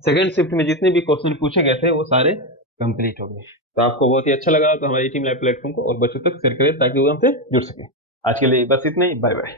सेकेंड शिफ्ट में जितने भी क्वेश्चन पूछे गए थे वो सारे कंप्लीट हो गए। तो आपको बहुत ही अच्छा लगा तो हमारी टीम लाइव प्लेटफॉर्म को और बच्चों तक शेयर करें ताकि वो हमसे जुड़ सके। आज के लिए बस इतना ही, बाय बाय।